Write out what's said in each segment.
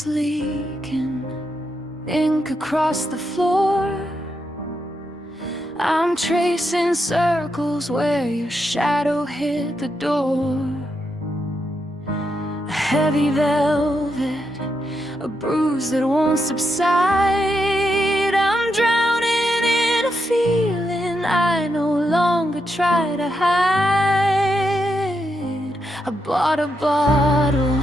is leaking, ink across the floor. I'm tracing circles where your shadow hit the door. A heavy velvet, a bruise that won't subside. I'm drowning in a feeling I no longer try to hide. I bought a bottle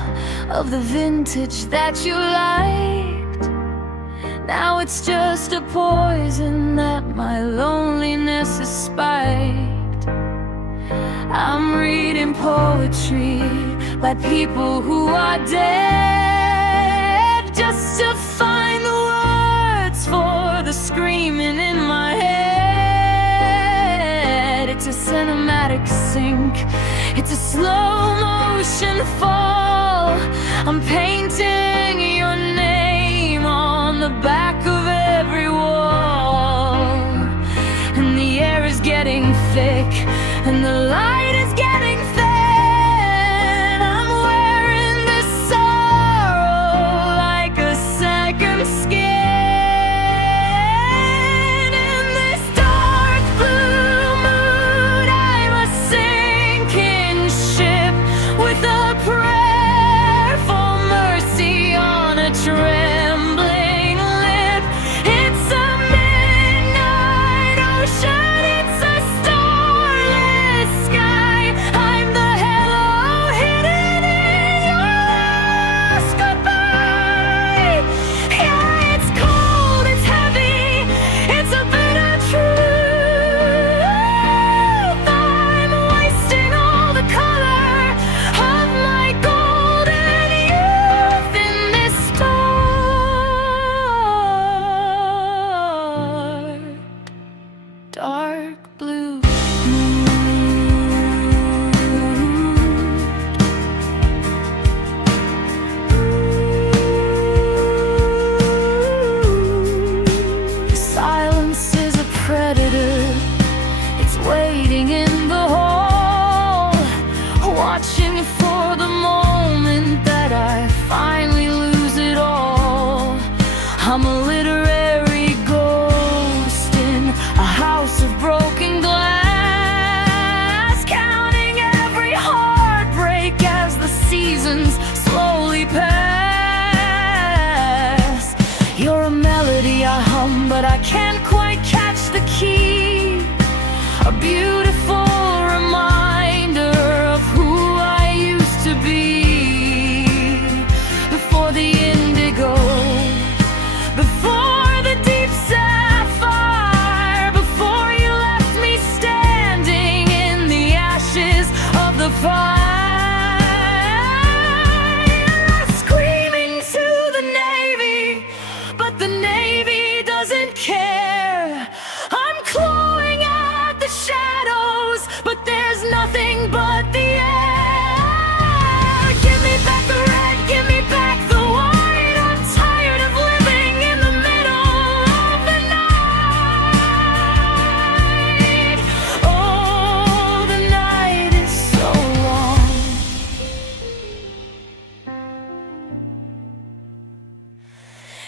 of the vintage that you liked. Now it's just a poison that my loneliness has spiked. I'm reading poetry by people who are dead, just to find the words for the screaming in my head. It's a cinematic sink, it's a slow motion fall. I'm painting your name on the back of every wall. And the air is getting thick, and the light is getting thin. I'm wearing this sorrow like a second skin. In this dark blue mood, I'm a sinking ship with a prayer for mercy on a trembling lip. It's a midnight ocean, it's a starless sky. I'm the hello hidden in your last goodbye. Yeah, it's cold, it's heavy, it's a bitter truth. I'm wasting all the color of my golden youth in this dark blue mood. Silence is a predator, it's waiting in the hall, watching for the moment that I finally lose it all. I'm a literary ghost in a house of broken glass, counting every heartbreak as the seasons slowly pass. You're a melody I hum, but I can't quite catch the key. A beautiful reminder of who I used to be before the indigo, before the deep sapphire, before you left me standing in the ashes of the fire. Screaming to the Navy, but the Navy doesn't care. I'm clawing at the shadows, but there's nothing but the air. Give me back the red, give me back the white. I'm tired of living in the middle of the night. Oh, the night is so long.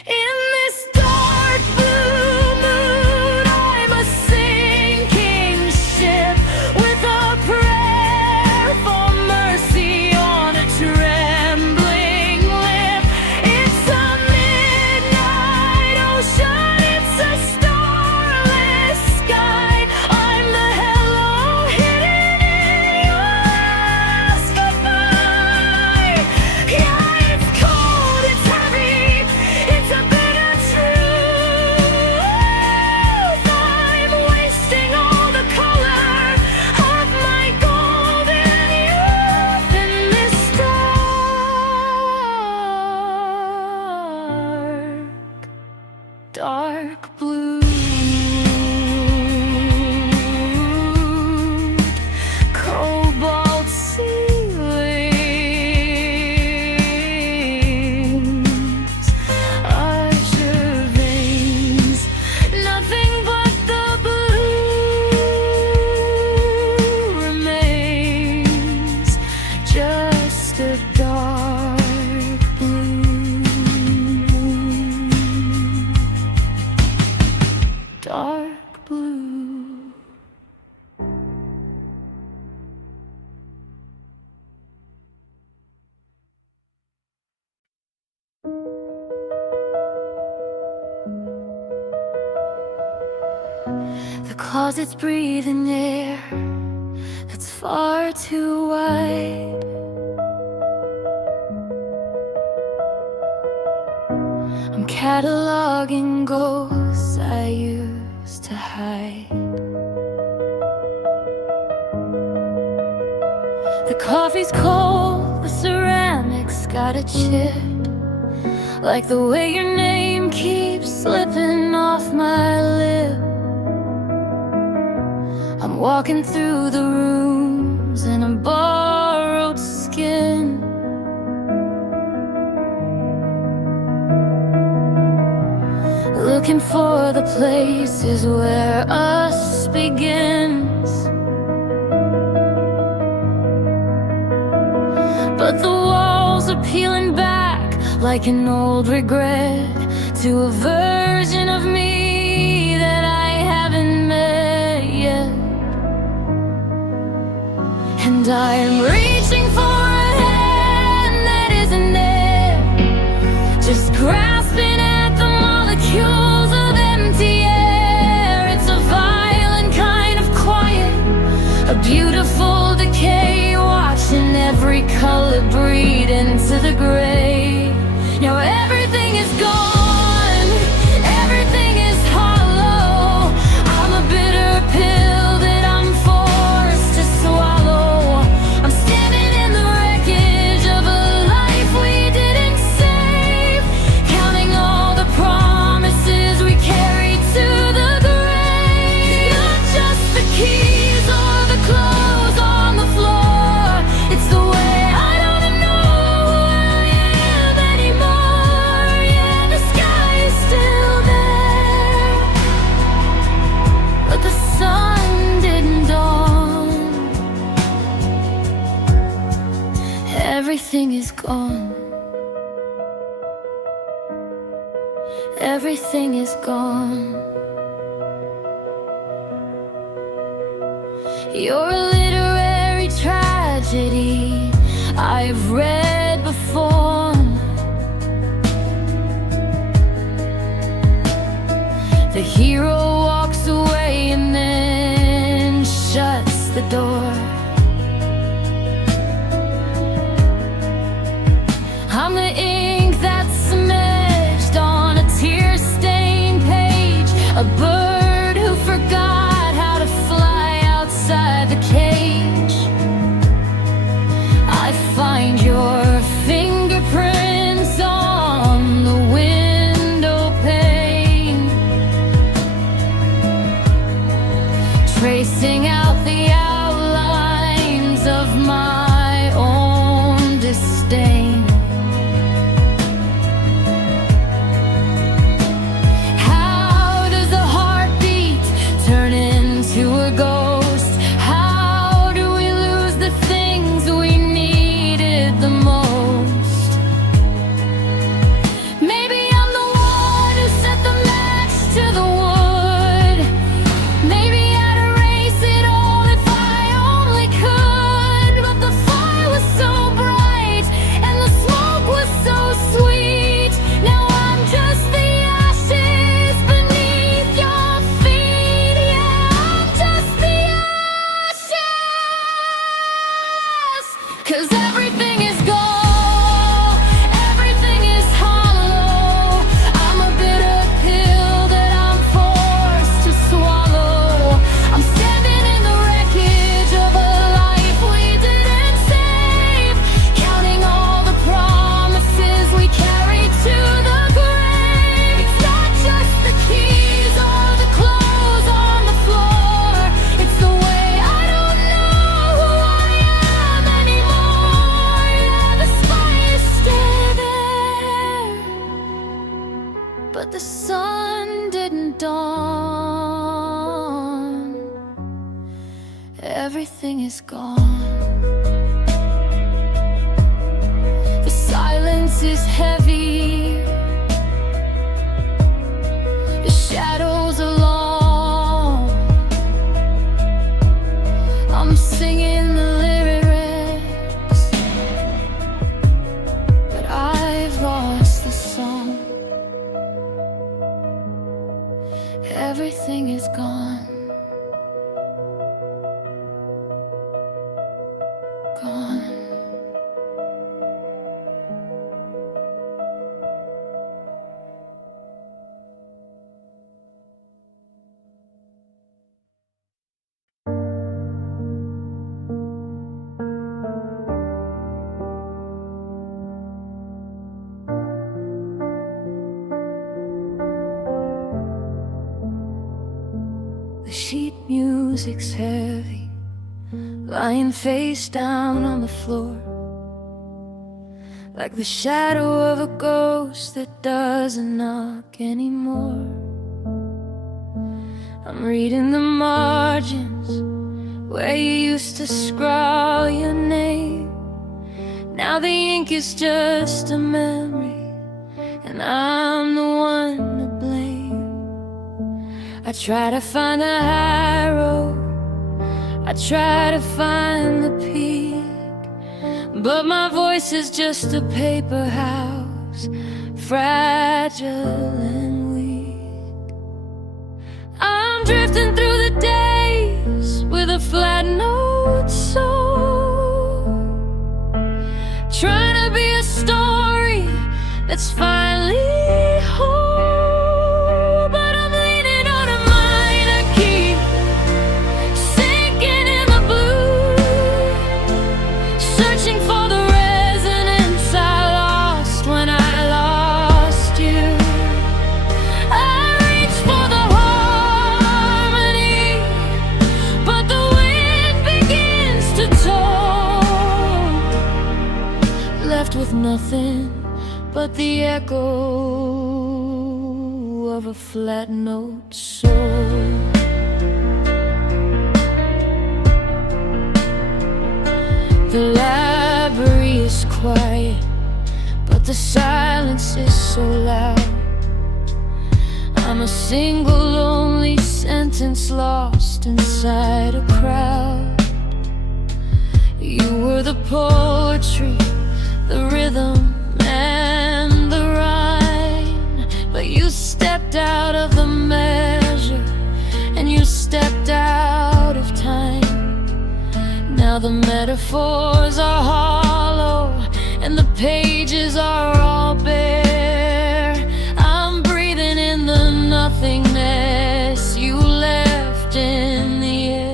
In this dark blue mood, I'm a sinking ship with a prayer for mercy on a trembling lip. It's a midnight ocean, it's a starless sky. I'm the hello hidden in your last goodbye. Yeah, it's cold, it's heavy, it's a bitter truth. I'm wasting all the color of my golden youth in this dark blue mood. Cobalt ceilings, azure veins, nothing but the blue remains, just a dark blue. 'cause it's breathing air that's far too wide. I'm cataloging ghosts I used to hide. The coffee's cold, the ceramics got a chip, like the way your name keeps slipping off my lip. I'm walking through the rooms in a borrowed skin, looking for the places where us begins. But the walls are peeling back like an old regret to a version of me that I haven't met yet. And I am reaching for a hand that isn't there, just grasping at the molecules of empty air. It's a violent kind of quiet, a beautiful decay, watching every color breed into the gray. Now everything is gone, everything is hollow. I'm a bitter pill that I'm forced to swallow. I'm standing in the wreckage of a life we didn't save, counting all the promises we carried to the grave. Not just the keys or the clothes on the floor, it's the way I don't know who I am anymore. Yeah, the sky is still there, but the sun didn't dawn. Everything is gone. Everything is gone. You're a literary tragedy I've read before. The hero walks away and then shuts the door. I'm the ink that's smudged on a tear-stained page, a bird who forgot how to fly outside the cage. I find your fingerprints on the window pane, tracing out the outlines of my own disdain. How does a heartbeat turn into a ghost? How do we lose the things we needed the most? Maybe I'm the one who set the match to the wood. Maybe I'd erase it all if I only could. But the fire was so bright and the smoke was so sweet. Now I'm just the ashes beneath your feet. Yeah, I'm just the ashes. 'Cause everything is gone, everything is hollow. I'm a bitter pill that I'm forced to swallow. I'm standing in the wreckage of a life we didn't save, counting all the promises we carried to the grave. It's not just the keys or the clothes on the floor, it's the way I don't know who I am anymore. Yeah, the sky is still there, but the sun didn't dawn. Everything is gone. The silence is heavy, the shadows are long. I'm singing the lyrics, but I've lost the song. Everything is gone. The sheet music's heavy, lying face down on the floor, like the shadow of a ghost that doesn't knock anymore. I'm reading the margins where you used to scrawl your name. Now the ink is just a memory, and I'm the one to blame. I try to find the high road, I try to find the peak, but my voice is just a paper house, fragile and weak. I'm drifting through the days with a flat note soul, trying to be a story that's finally whole. But I'm leaning on a minor key, sinking in the blue, searching for the resonance I lost when I lost you. I reach for the harmony, but the wind begins to tone, left with nothing but the echo of a flat note soul. The library is quiet, but the silence is so loud. I'm a single lonely sentence lost inside a crowd. You were the poetry, the rhythm and the rhyme, but you stepped out of the measure and you stepped out of time. Now the metaphors are hollow and the pages are all bare. I'm breathing in the nothingness you left in the air.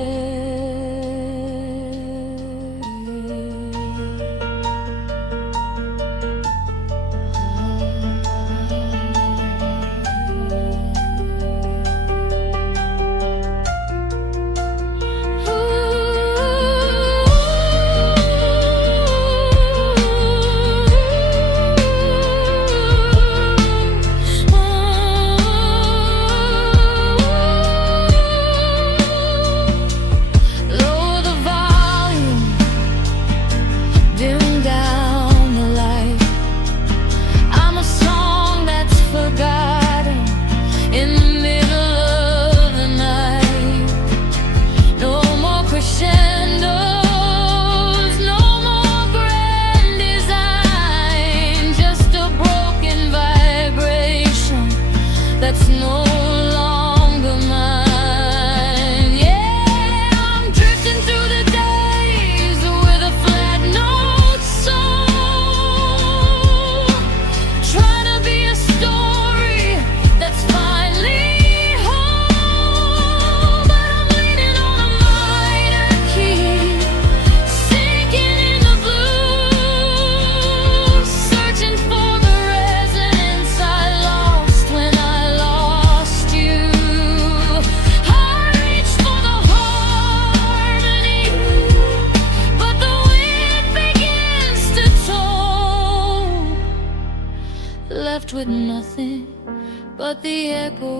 That's no longer mine. Yeah, I'm drifting through the days with a flat note soul, trying to be a story that's finally whole. But I'm leaning on a minor key, sinking in the blue, searching for the resonance I lost when I lost you. I reach for the harmony, but the wind begins to tone, left with nothing but the echo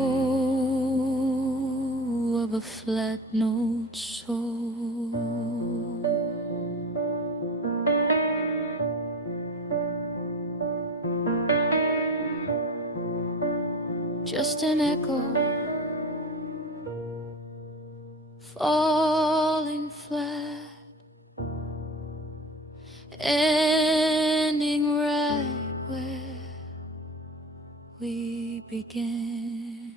of a flat note soul. Just an echo, falling flat, ending right where we began.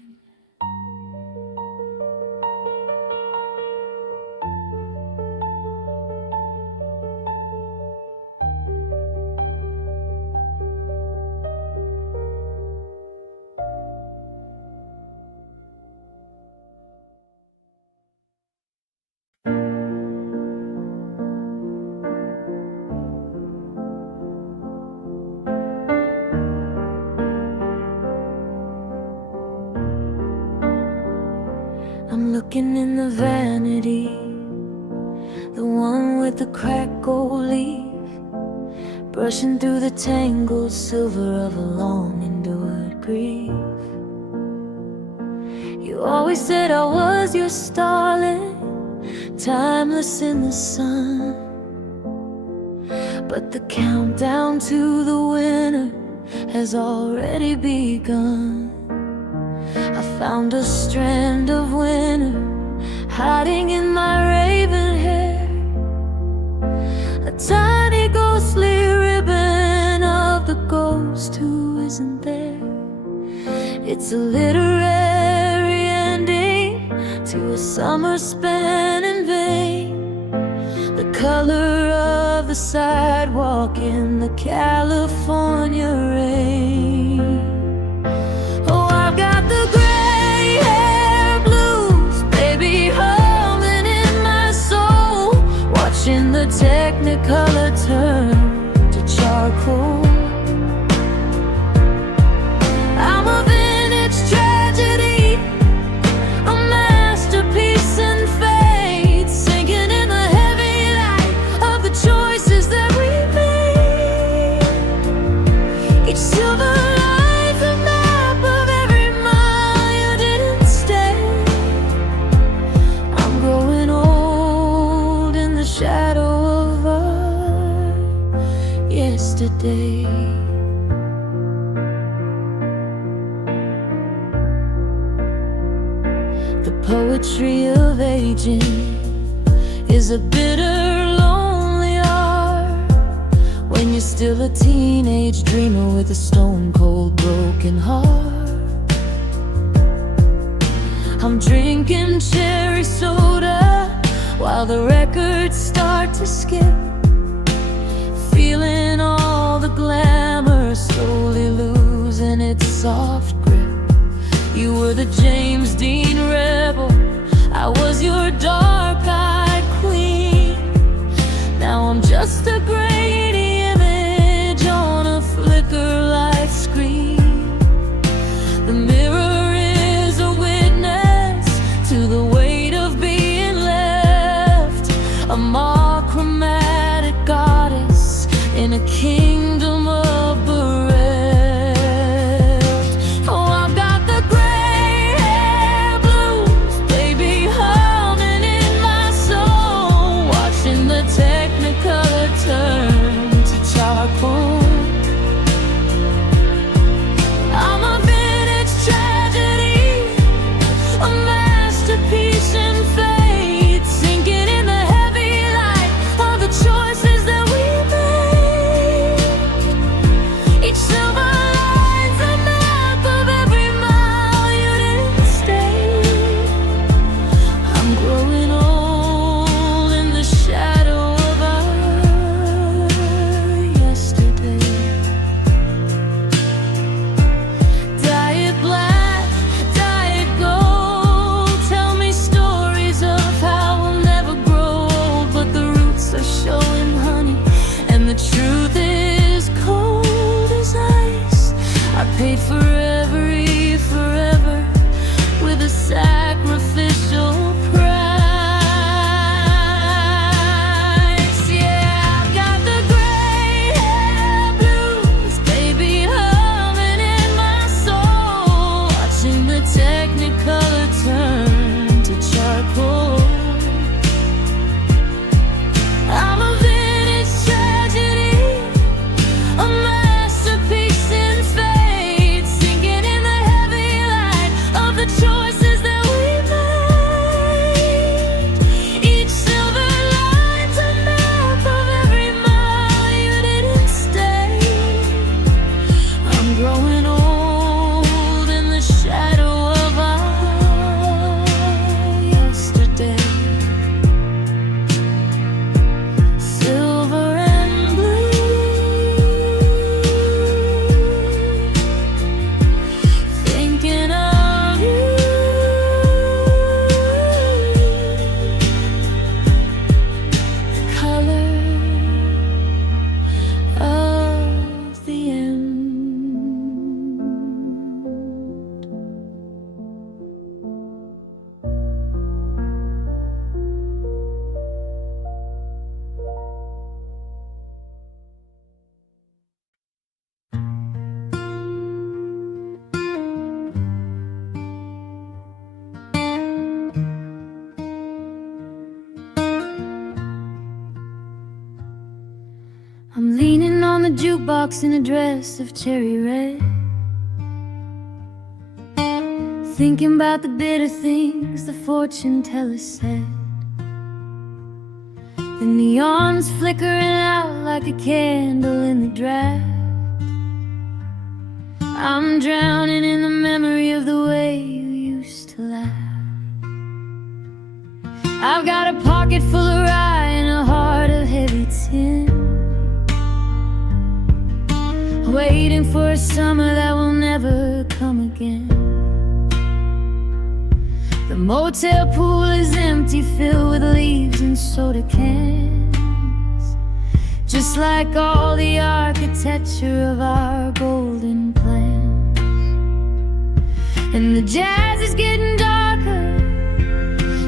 I'm looking in the vanity, the one with the cracked gold leaf, brushing through the tangled silver of a long endured grief. You always said I was your starling, timeless in the sun, but the countdown to the winter has already begun. I found a strand of winter hiding in my raven hair, a tiny ghostly ribbon of the ghost who isn't there. It's a literary ending to a summer spent in vain, the color of the sidewalk in the California rain. Oh, I've got the gray hair blues, baby, humming in my soul, watching the Technicolor turn to charcoal. I'm a vintage tragedy, a masterpiece in fate, sinking in the heavy light of the choices that we made. Each silver line's a map of every mile you didn't stay. I'm growing old in the shadow of our yesterday. The poetry of aging is a bitter, lonely art when you're still a teenage dreamer with a stone-cold broken heart. I'm drinking cherry soda while the records start to skip, feeling all the glamour slowly losing its soft grip. You were the James Dean rebel, I was your dark-eyed queen. Now I'm just a grainy image on a flicker light screen. The mirror is a witness to the weight of being left, a monochromatic goddess in a kingdom of bereft. Oh, I've got the gray hair blues, baby, humming in my soul, watching the Technicolor turn to charcoal. I'm a vintage tragedy, a masterpiece in fate, sinking in the heavy light of the choices that we made. Each silver line's a map of every mile you didn't stay. I'm growing old in the shadow of our yesterday. Dye it black, dye it gold, tell me stories of how we'll never grow old, but the roots are showing, honey, and the truth is cold as ice. I paid for every forever with a sacrificial price. Yeah, I've got the gray hair blues, baby, humming in my soul, watching the Technicolor turn to charcoal. I'm a vintage tragedy, a masterpiece in fate, sinking in the heavy light of the choices that we made. Each silver line's a map of every mile you didn't stay. I'm growing old in the shadow of our jukebox in a dress of cherry red, thinking about the bitter things the fortune teller said. The neon's flickering out like a candle in the draught. I'm drowning in the memory of the way you used to laugh. I've got a pocket full of rye and a heart of heavy tin, waiting for a summer that will never come again. The motel pool is empty, filled with leaves and soda cans, just like all the architecture of our golden plans. And the jazz is getting darker,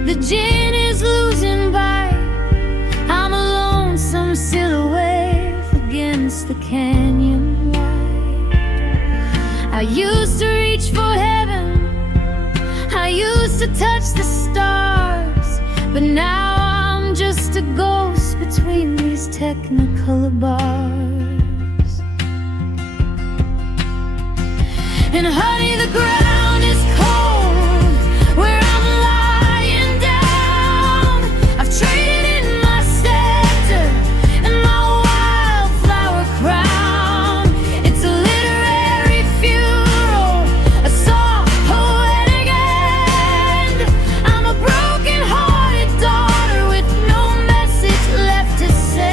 the gin is losing bite. I'm a lonesome silhouette against the canyon light. I used to reach for heaven, I used to touch the stars, but now I'm just a ghost between these technicolor bars. And honey, the ground is cold where I'm lying down. I've traded in my scepter and my wildflower crown. It's a literary funeral, a soft poetic end. I'm a broken-hearted daughter with no message left to send.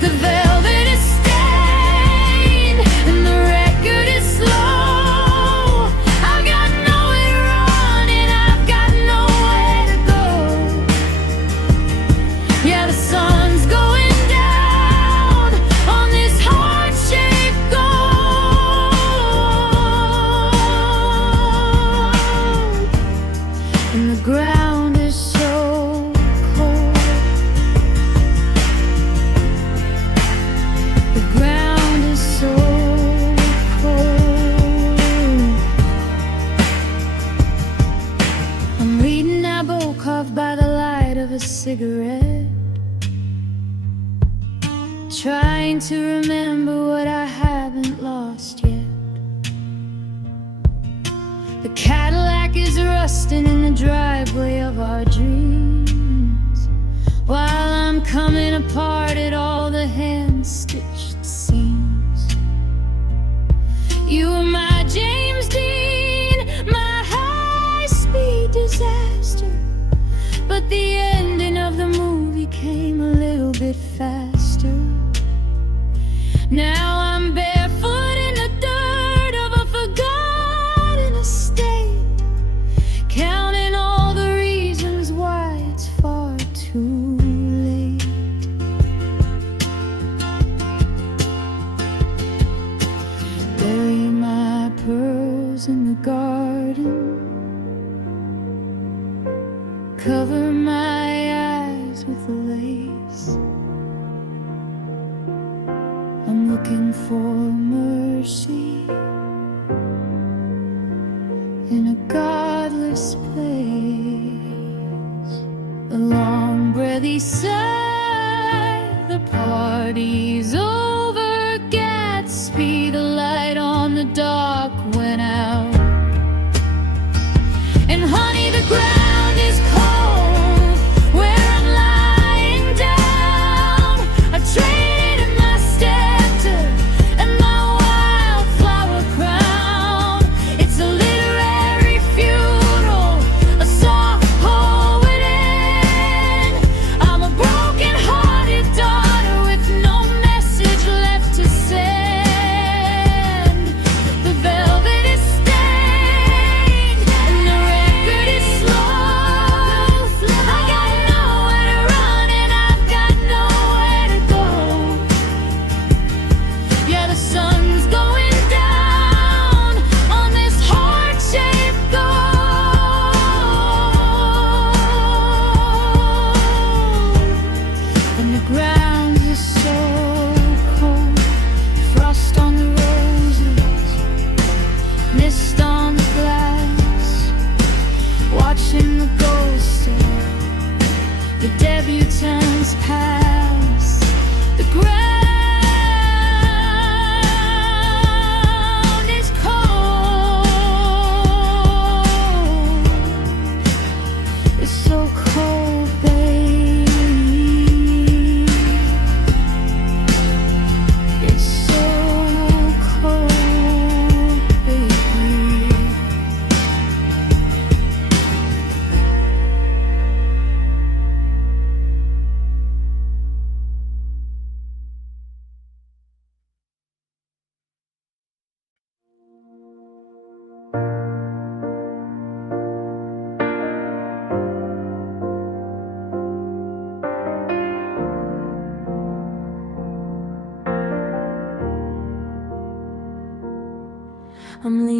The velvet is stained and the record is slow. I've got nowhere to run and I've got nowhere to go. Yeah, the sun's going down on this heart-shaped gold, and the ground is so cold. The ground is so cold. I'm reading Nabokov by the light of a cigarette, trying to remember what I haven't lost yet. The Cadillac is rusting in the driveway of our dreams, while I'm coming apart at all the hand-stitched seams. You were my James Dean, my high-speed disaster, but the ending of the movie came a little bit faster. Now I'm barefoot in the dirt of a forgotten estate, counting all the reasons why it's far too late. Bury my pearls in the garden, cover my eyes with the lace. I'm looking for mercy in a godless place. A long breathy sigh, the party's over. Gatsby, the light on the dock went out. And honey, the ground is cold where I'm lying down. I traded in my scepter and my wildflower crown. It's a literary funeral, a soft poet end. I'm a broken-hearted daughter with no message left to send. The velvet is stained and the record is slow. I got nowhere to run and I've got nowhere to go. Yeah, the sun's going down on this heart-shaped gold, and the ground is so cold. Frost on the roses, mist on the glass, watching the ghost of the debutantes pass. The ground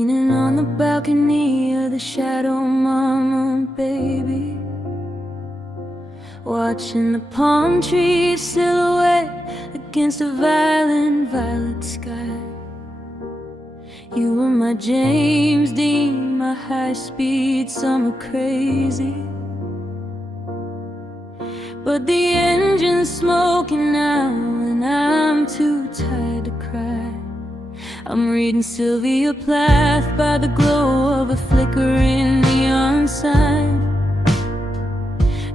leaning on the balcony of the shadow mama, baby, watching the palm trees silhouette against a violet sky. You were my James Dean, my high-speed summer crazy. But the engine's smoking now, and I'm too tired to cry. I'm reading Sylvia Plath by the glow of a flickering neon sign,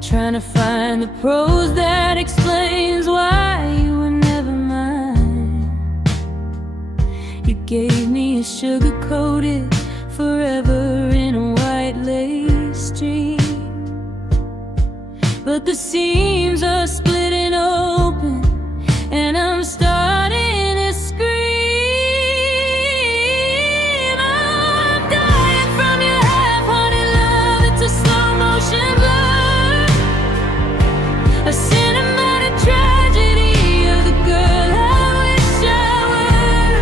trying to find the prose that explains why you were never mine. You gave me a sugar-coated forever in a white lace dream, but the seams are splitting open, and I'm starting to scream. I'm dying from your half-hearted love. It's a slow-motion blur, a cinematic tragedy of the girl I wish I were.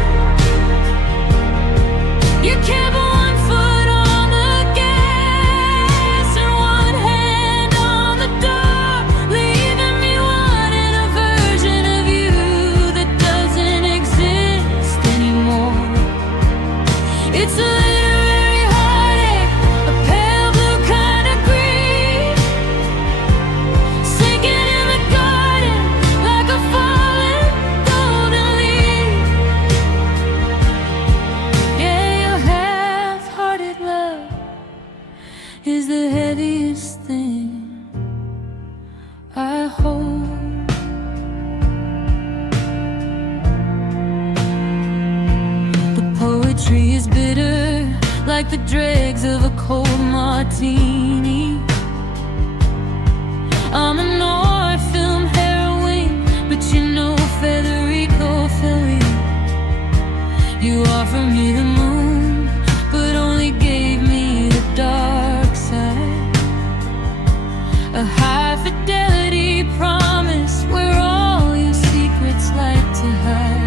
You kept one foot on the gas and one hand on the door, leaving me wanting a version of you that doesn't exist anymore. It's a literary heartache, a pale blue kind of grief, sinking in the garden like a fallen golden leaf. Yeah, your half-hearted love is the heaviest thing I hold. The poetry is bitter, like the dregs of a cold martini. I'm an art film heroine, but you know Federico Fellini. You offered me the moon, but only gave me the dark side. A high-fidelity promise where all your secrets like to hide.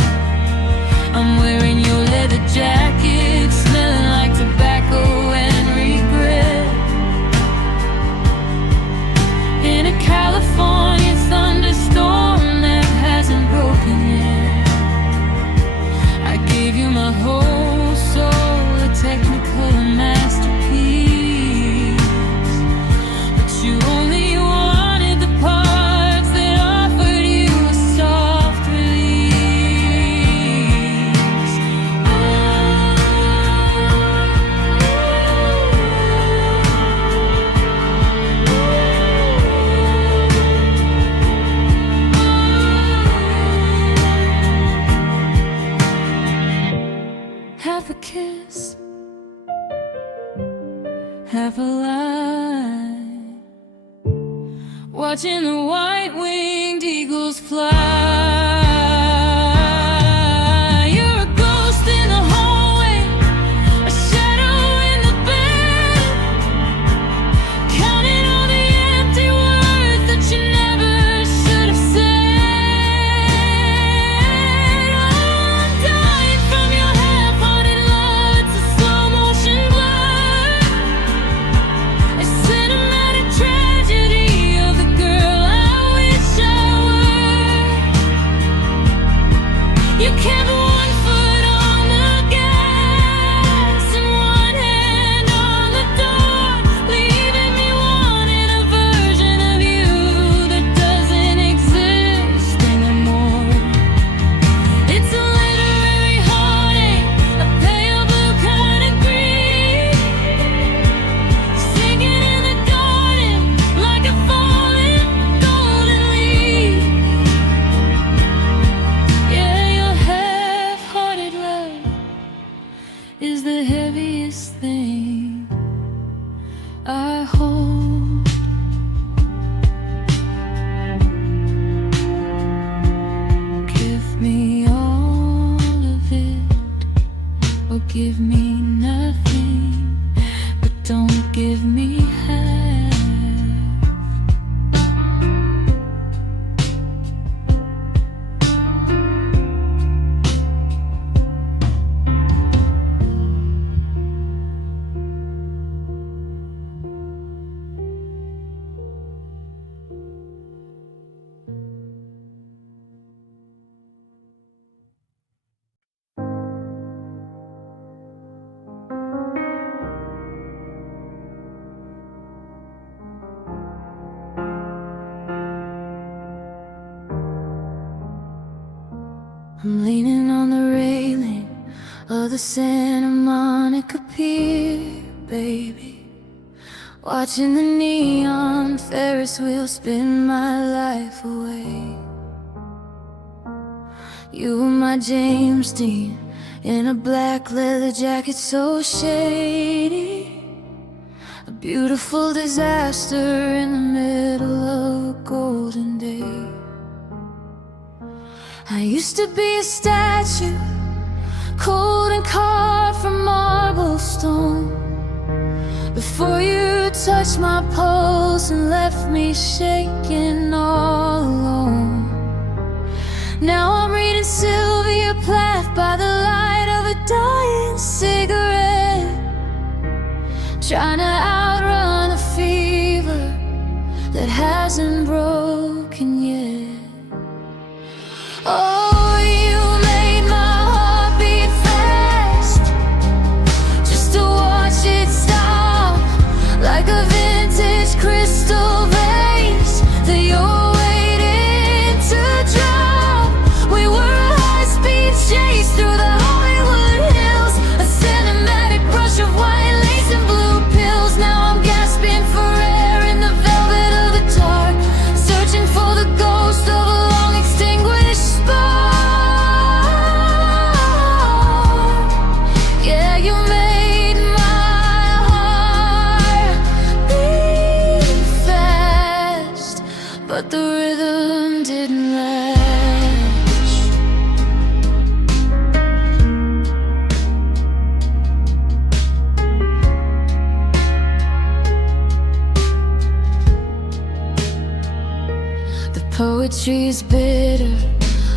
I'm wearing your leather jacket, smelling like tobacco and regret, in a California thunderstorm that hasn't broken yet. I gave you my whole soul, a technicolor masterpiece, but you only wanted the parts that offered you a soft release. Half a kiss, half a lie, watching the white-winged eagles fly. You're a ghost in the hallway, a shadow in the bed, counting all the empty words that you never should have said. I'm dying from your half-hearted love. It's a slow-motion blur, a cinematic tragedy of the girl I wish I were. You kept one foot on the gas and one hand on the door, leaving me wanting a version of you that doesn't exist anymore. It's a literary heartache, a pale blue kind of grief, sinking in the garden like a fallen golden leaf. Yeah, your half-hearted love is the heaviest thing I hold. Give me all of it, or give me nothing, but don't give me half. I'm leaning on the railing of the Santa Monica Pier, baby, watching the neon Ferris wheel spin my life away. You were my James Dean in a black leather jacket so shady, a beautiful disaster in the middle of a golden day. I used to be a statue, cold and carved from marble stone, before you touched my pulse and left me shaking all alone. Now I'm reading Sylvia Plath by the light of a dying cigarette, trying to outrun a fever that hasn't broken yet. Oh, you made my heart beat fast, just to watch it stop, like a vintage crystal vase that you're waiting to drop. We were a high-speed chase through the Hollywood hills, a cinematic brush of white lace and blue pills. Now I'm gasping for air in the velvet of the dark, searching for the ghost of a long extinguished spark. Yeah, you made my heart beat fast, but the rhythm didn't latch. The poetry is bitter,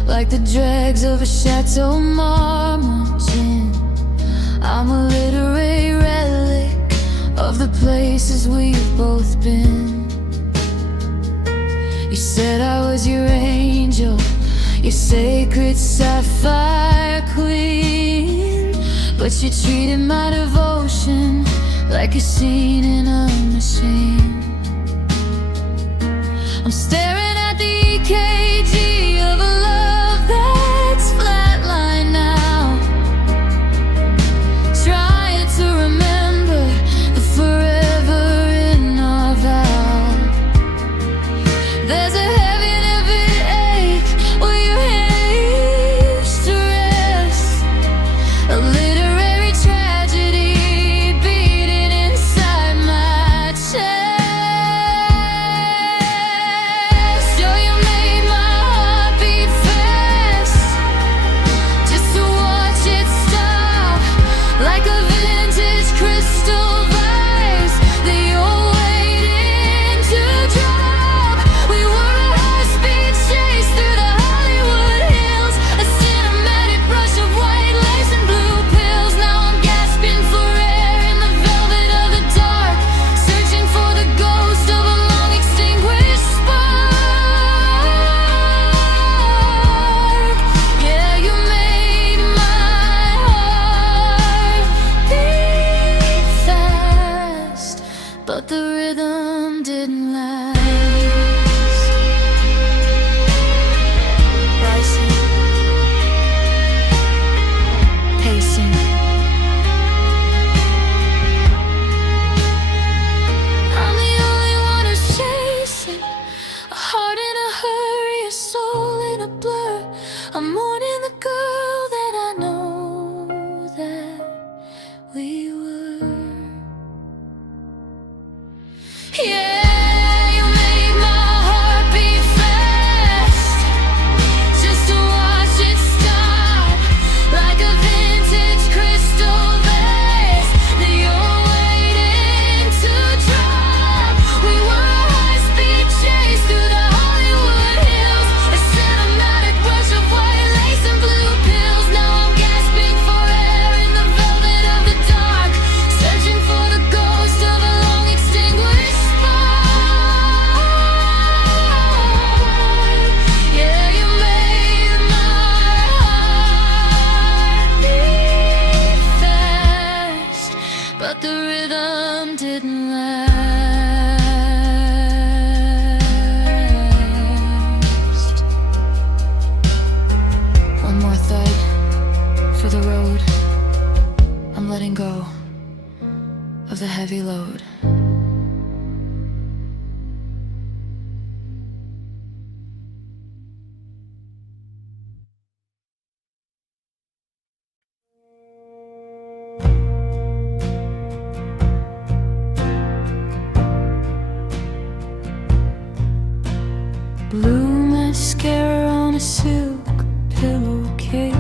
like the dregs of a Chateau Marmont gin. I'm a literary relic of the places we've both been. You said I was your angel, your sacred sapphire queen, but you treated my devotion like a scene in a machine. I'm staring at the EKG of a love that's flatlined now, trying to remember the forever in our vow. There's a heavy, heavy ache where your head used to rest, a literary tragedy beating inside my chest. Like a vintage crystal vase that you're waiting to drop. We were a high-speed chase through the Hollywood hills, a cinematic brush of white lace and blue pills. Now I'm gasping for air in the velvet of the dark, searching for the ghost of a long extinguished spark. Yeah, you made my heart beat fast, but the rhythm didn't last. Rising, pacing, I'm the only one who's chasing a heart in a hurry, a soul in a blur. I'm mourning the girl that I know that we were. Yeah, you made my heart beat fast, just to watch it stop, like a vintage crystal vase that you're waiting to drop. We were a high-speed chase through the Hollywood hills, a cinematic rush of white lace and blue pills. Now I'm gasping for air in the velvet of the dark, searching for the ghost of a long extinguished spark. Yeah, you made my heart beat fast, but the rhythm didn't last. One more letting go of the heavy load. Blue mascara on a silk pillowcase,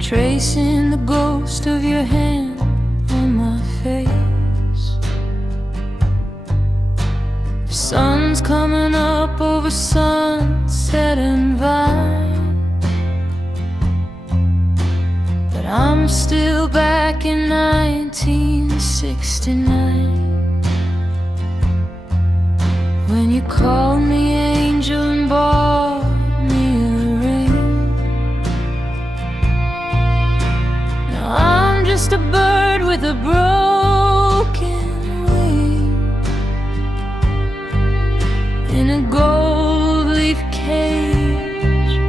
tracing the ghost of your hand on my face. The sun's coming up over Sunset and Vine, but I'm still back in 1969. When you called me angel and bought me a ring. Now I'm just a bird with a broken wing, in a gold leaf cage,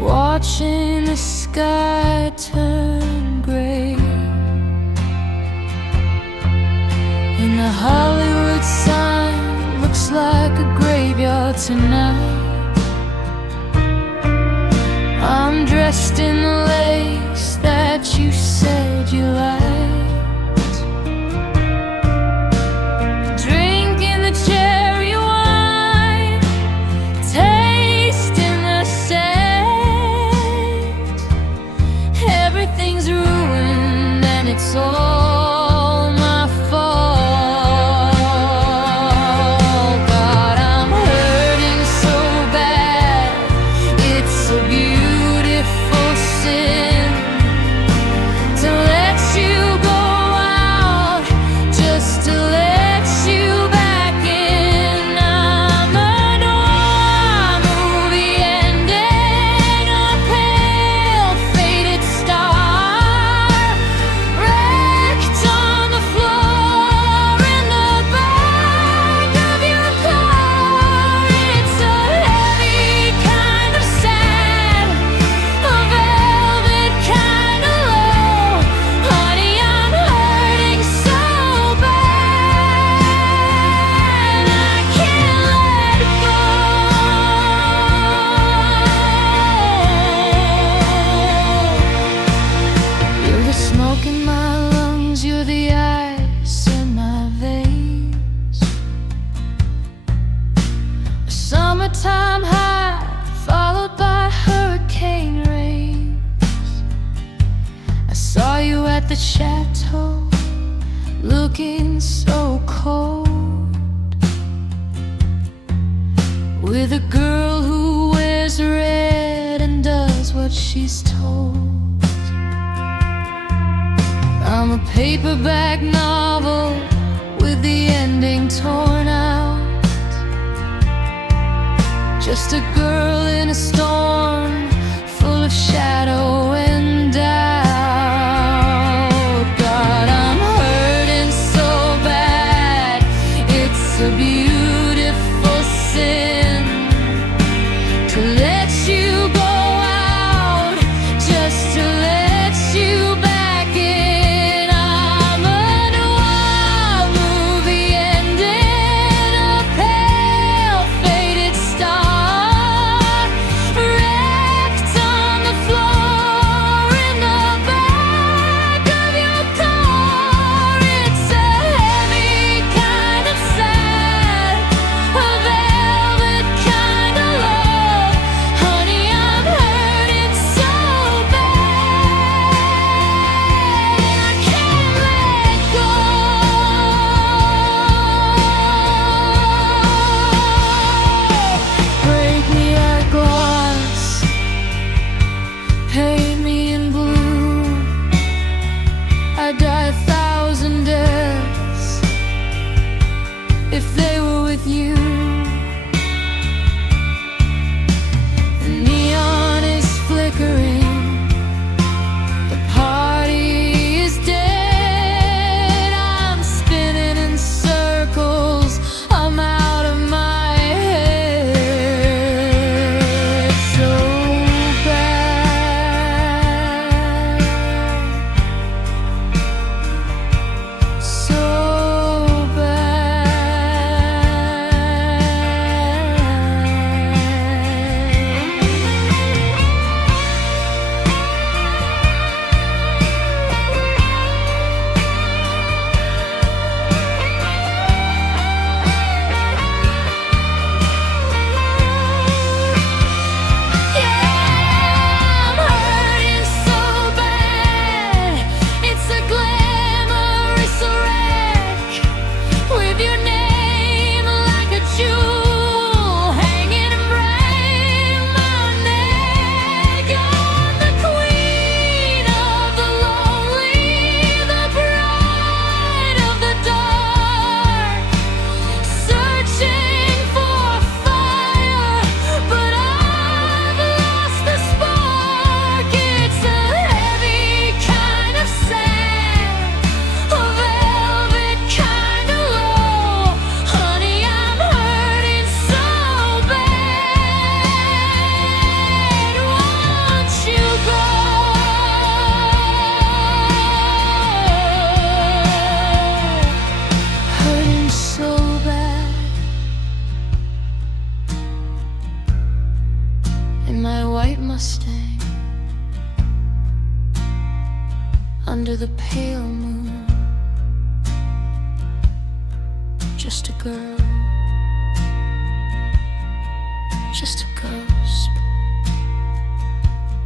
watching the sky turn gray. In the Hollywood sign, looks like a graveyard tonight. I'm dressed in the lace that you said you liked, drinking the cherry wine, tasting the scent. Everything's ruined and it's all my fault. Summertime high, followed by hurricane rains. I saw you at the chateau, looking so cold, with a girl who wears red and does what she's told. I'm a paperback novel with the ending torn out, just a girl in a storm full of shadow and doubt. God, I'm hurting so bad, it's a beautiful sin to let you go out, just to let you back in. I'm a noir movie ending, a pale faded star, wrecked on the floor under the pale moon. Just a girl, just a ghost.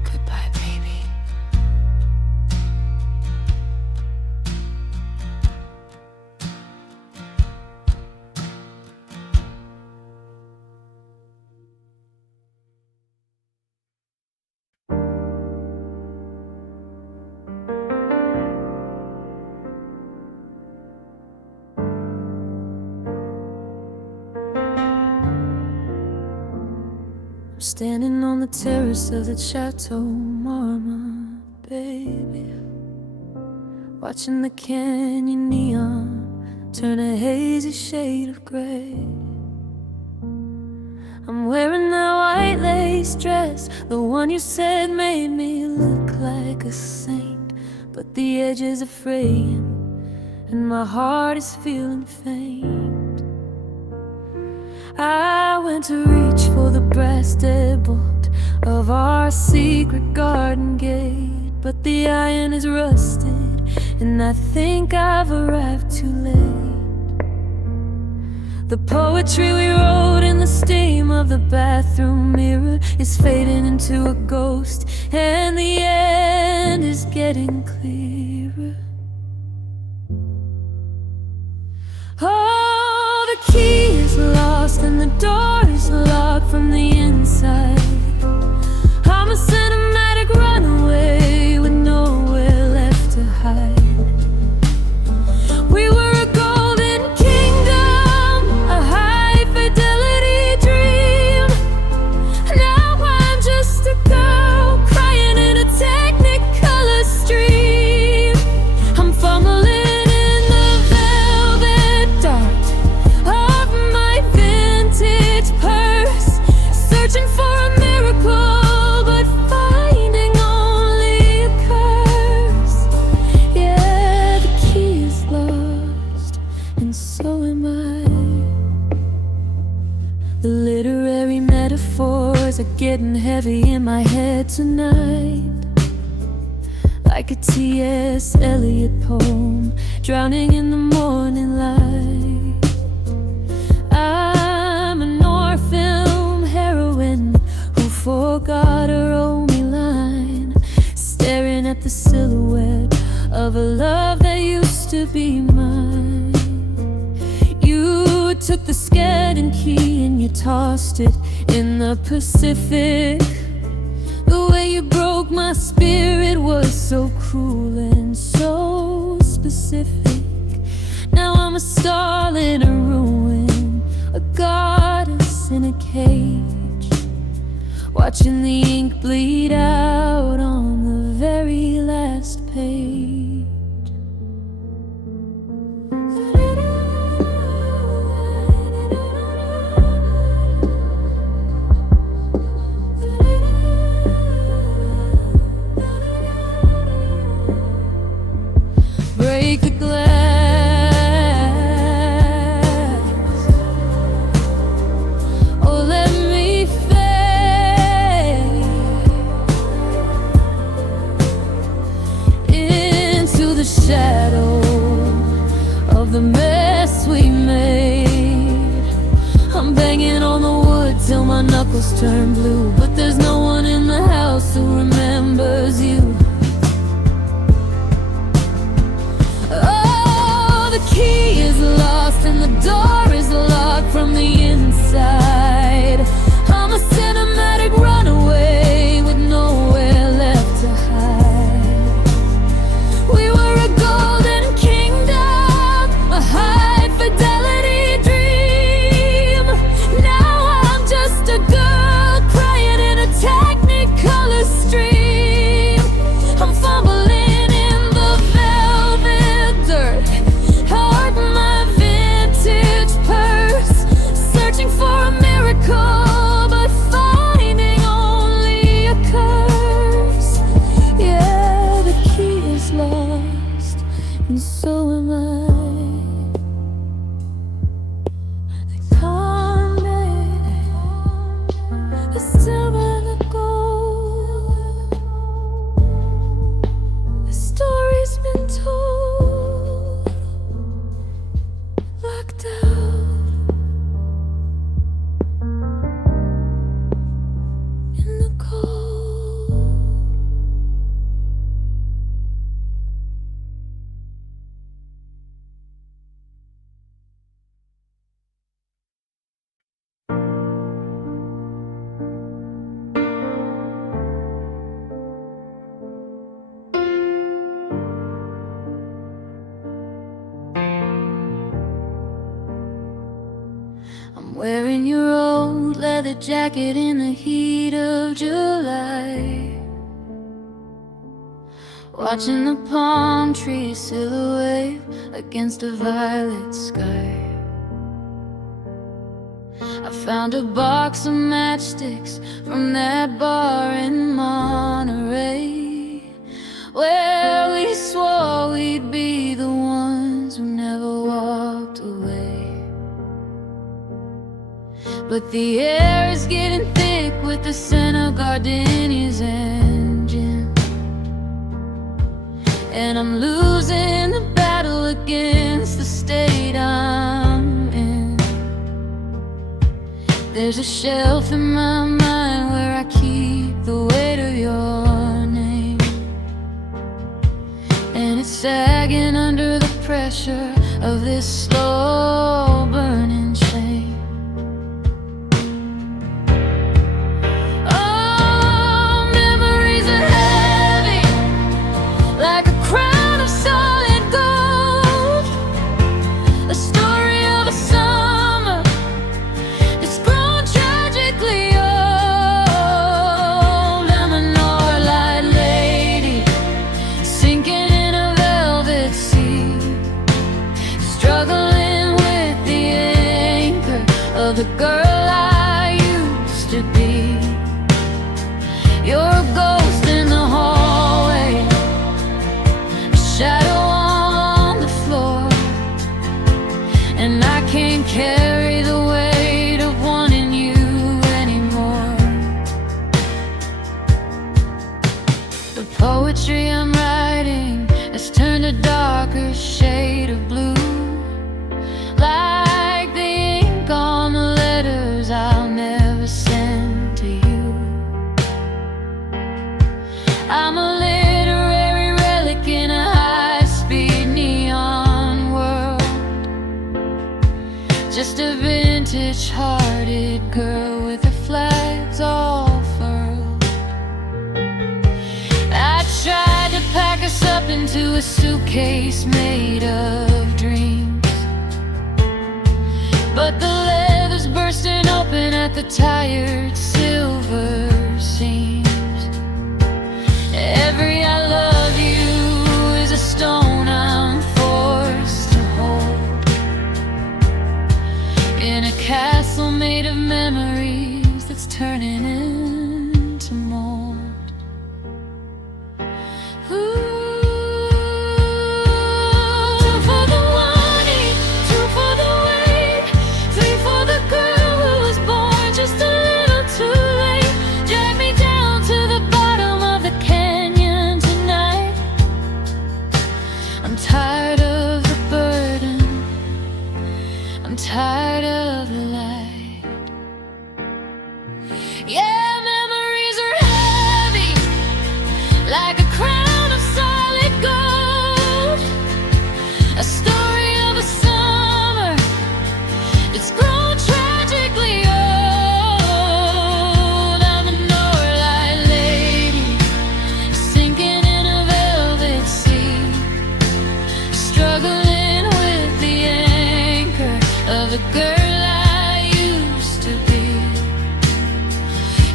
Goodbye, baby. I'm standing on the terrace of the Chateau Marmont, baby, watching the canyon neon turn a hazy shade of gray. I'm wearing that white lace dress, the one you said made me look like a saint, but the edges are fraying and my heart is feeling faint. I went to reach for the brass deadbolt of our secret garden gate, but the iron is rusted and I think I've arrived too late. The poetry we wrote in the steam of the bathroom mirror is fading into a ghost, and the end is getting clearer. Oh, the key is lost and the door is locked from the inside. I'm a cinematic runaway with nowhere left to hide. We were a golden kingdom, a high fidelity dream. Now I'm just a girl crying in a technicolor stream. I'm fumbling searching for a miracle, but finding only a curse. Yeah, the key is lost, and so am I. The literary metaphors are getting heavy in my head tonight, like a T.S. Eliot poem drowning in the morning light. I'm an orphan heroine who forgot her only line, staring at the silhouette of a love that used to be mine. You took the skeleton key and you tossed it in the Pacific. The way you broke my spirit was so cruel and so specific. Now I'm a starlet, a ruin, a goddess in a cage, watching the ink bleed out on the very last page. Break the glass, oh let me fade into the shadow of the mess we made. I'm banging on the wood till my knuckles turn blue, but there's no one in the house who remembers you. The key is lost and the door is locked from the inside. I'm a cinematic runaway with nowhere left to hide. We were a golden kingdom, a high fidelity dream. Now I'm just a girl crying in a technicolor stream. I'm fumbling in the velvet dirt, my vintage purse, searching for a miracle, but finding only a curse. Yeah, the key is lost, and so am I. The convict is still by the gold. The story's wearing your old leather jacket in the heat of July, watching the palm trees silhouette against a violet sky. I found a box of matchsticks from that bar in Monterey, where we swore we'd be the ones who never walked away. But the air is getting thick with the scent of gardenia's engine, and I'm losing the battle against the state I'm in. There's a shelf in my mind where I keep the weight of your name, and it's sagging under the pressure of this slow burning shame. Oh, memories are heavy, like a crown of solid gold, a story of a summer that's grown tragically old. I'm an oar-light lady, sinking in a velvet sea, struggling with the anchor of the girl I used to be. You're a ghost in the hallway, a shadow on the floor, and I can't carry the weight of wanting you anymore. The poetry I'm writing has turned a darker shade of blue, like the ink on the letters I'll never send to you. I'm a literary relic in a high-speed neon world, just a vintage-hearted girl with her flags all furled. I tried to pack us up into a suitcase made of dreams, but the leather's bursting open at the tired silver seams. Every I love you is a stone I'm forced to hold, in a castle made of memories that's turning into mold. Two for the money, two for the weight, three for the girl who was born just a little too late. Drag me down to the bottom of the canyon tonight. I'm tired of the burden, I'm tired of the light. Yeah, memories are heavy, like a crown of solid gold, a story of a summer that's grown tragically old. I'm an oar-light lady, sinking in a velvet sea, struggling with the anchor of the girl I used to be.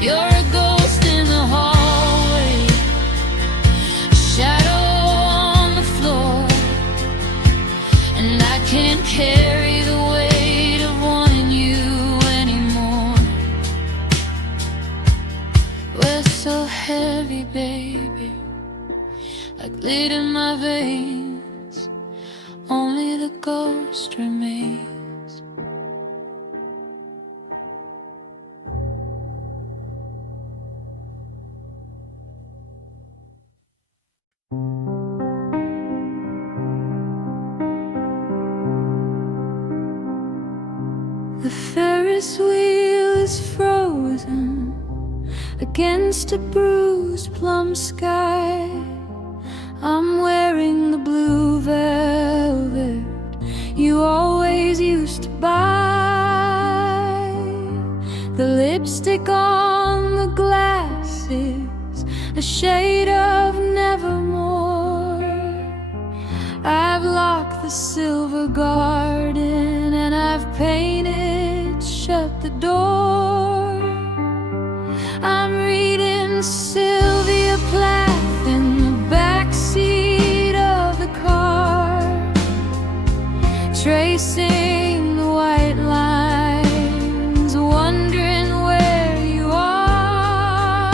You're a ghost in the hallway, a shadow on the floor, and I can't carry the weight of wanting you anymore. We're so heavy, baby, like lead in my veins, only the ghost remains. The Ferris wheel is frozen against a bruised plum sky. I'm wearing the blue velvet you always used to buy. The lipstick on the glass is a shade of nevermore. I've locked the silver garden and I've painted shut the door. I'm reading Sylvia Plath in the backseat of the car, tracing the white lines, wondering where you are.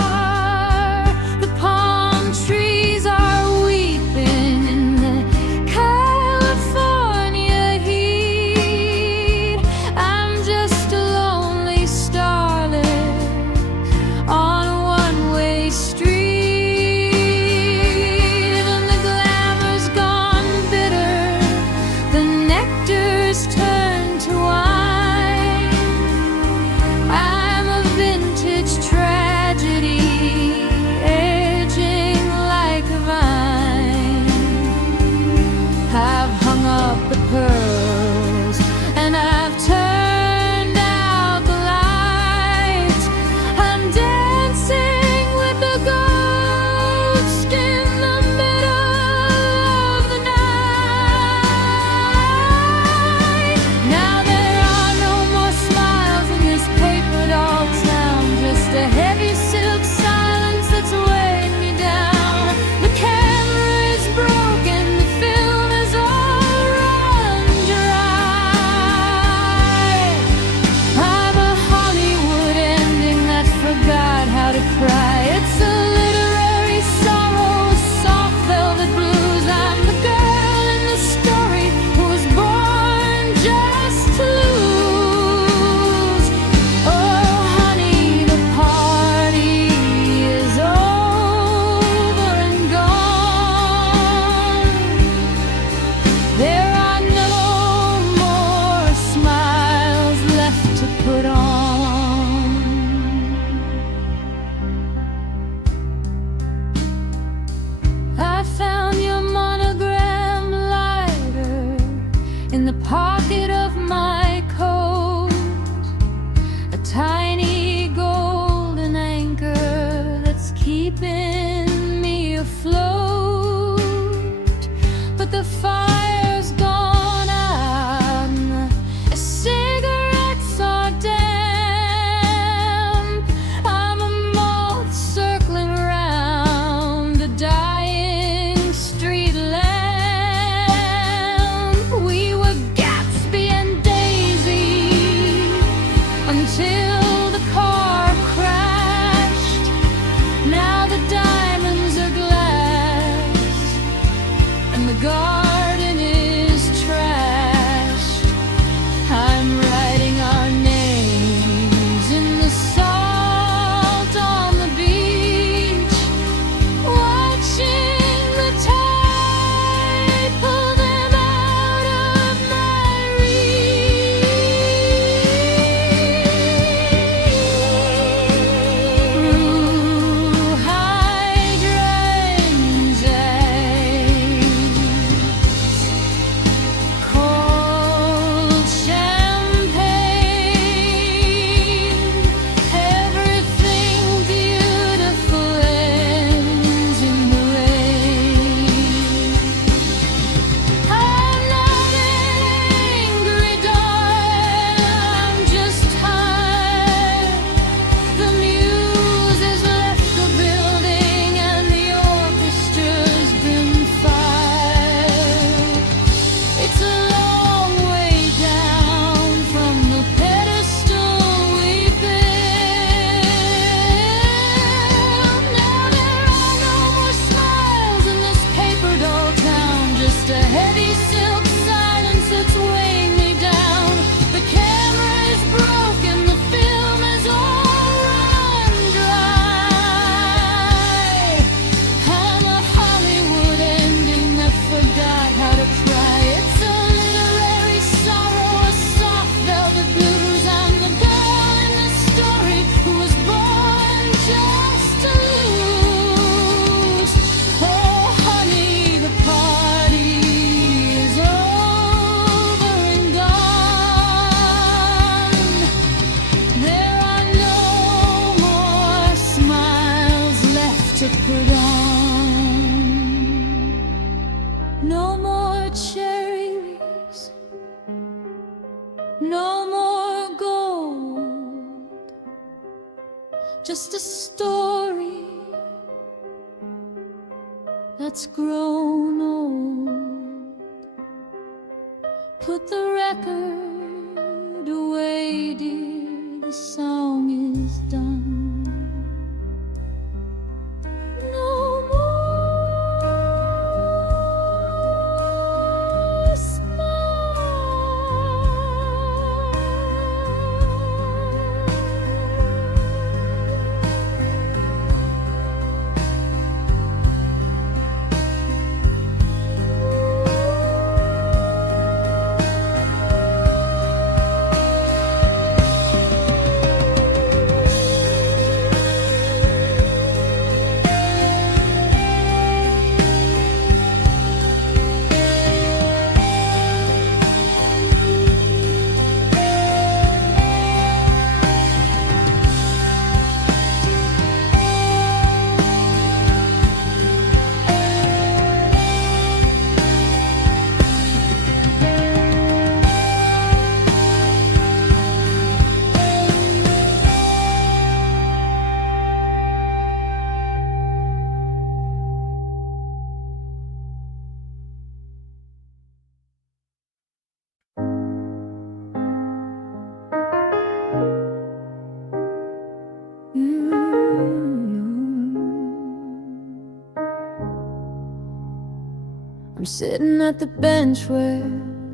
The palm trees are weeping in the California heat. I'm just a lonely starlet on a one-way street, and the glamour's gone bitter, the nectar's turned to wine. I'm a vintage tragedy, aging like a vine. I've hung up the pearls and I've turned out the lights. I'm dancing with the ghost in the middle of the night. Now there are no more smiles in this paper doll town, just a heavy silk silence that's weighing me down. The camera is broken, the film is all run dry. I'm a Hollywood ending that forgot how to cry. It's a literary sorrow, soft velvet blues. I'm the girl in the story who was born just to lose. Oh, honey, the party is over and gone. There are no more smiles left to put on. I found your monogram lighter in the pocket of my coat, a tiny golden anchor that's keeping me afloat. But the fire's gone out and the cigarettes are damp. I'm a moth circling around a dying street lamp. We were Gatsby and Daisy until the car crashed. Now the diamonds are glass and the garden is trashed. I'm writing our names in the salt on the beach, watching the tide pull them out of my reach. Through hydrangeas, cold champagne, everything beautiful ends in the rain. I'm not angry, darling, I'm just tired. The muse has left the building and the orchestra's been fired. It's a long way down from the pedestal we've built. Now there are no more smiles in this paper doll town, just a heavy silk silence that's weighing me down. The camera is broken, the film is all run dry. I'm a Hollywood ending that forgot how to cry. It's a literary sorrow, a soft velvet blues. I'm the girl in the story who was born just to lose. Oh, honey, the party is over and gone. There are no more smiles left to put on. No more cherries, no more gold. just a story that's grown old. Put the record away, dear, the song is done. No more smile. I'm sitting at the bench where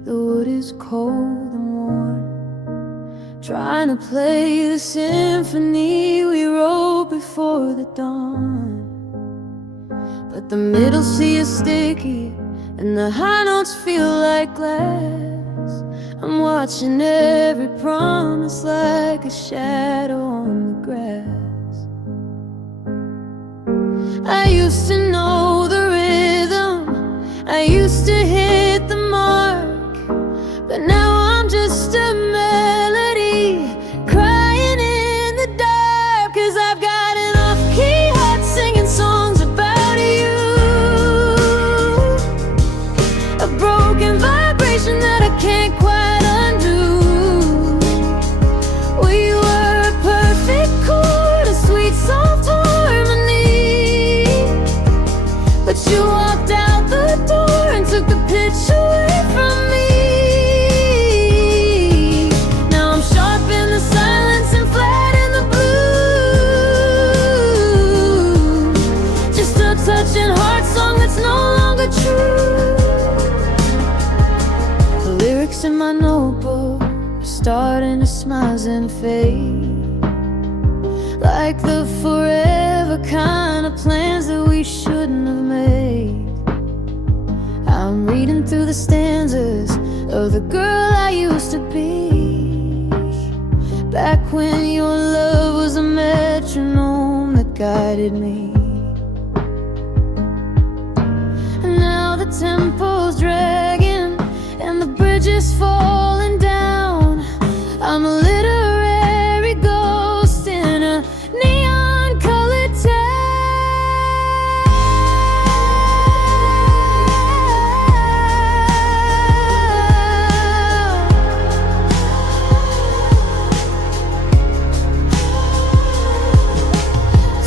the wood is cold and warm, trying to play the symphony we wrote before the dawn. But the middle C is sticky and the high notes feel like glass. I'm watching every promise like a shadow on the grass. I used to know the rhythm, I used to hit the mark, but now I'm just a melody crying in the dark. 'Cause I've got an off-key heart singing songs about you, a broken vibration that I can't quite undo. We were a perfect chord, a sweet soft harmony, but you walked out the door and took the pitch away from me. Now I'm sharp in the silence and flat in the blue, just a touching heart song that's no longer true. The lyrics in my notebook are starting to smiles and fade, like the forever kind of plans that we shouldn't have made. I'm reading through the stanzas of the girl I used to be, back when your love was a metronome that guided me. And now the tempo's dragging and the bridge is falling down. I'm a literary ghost in a neon-colored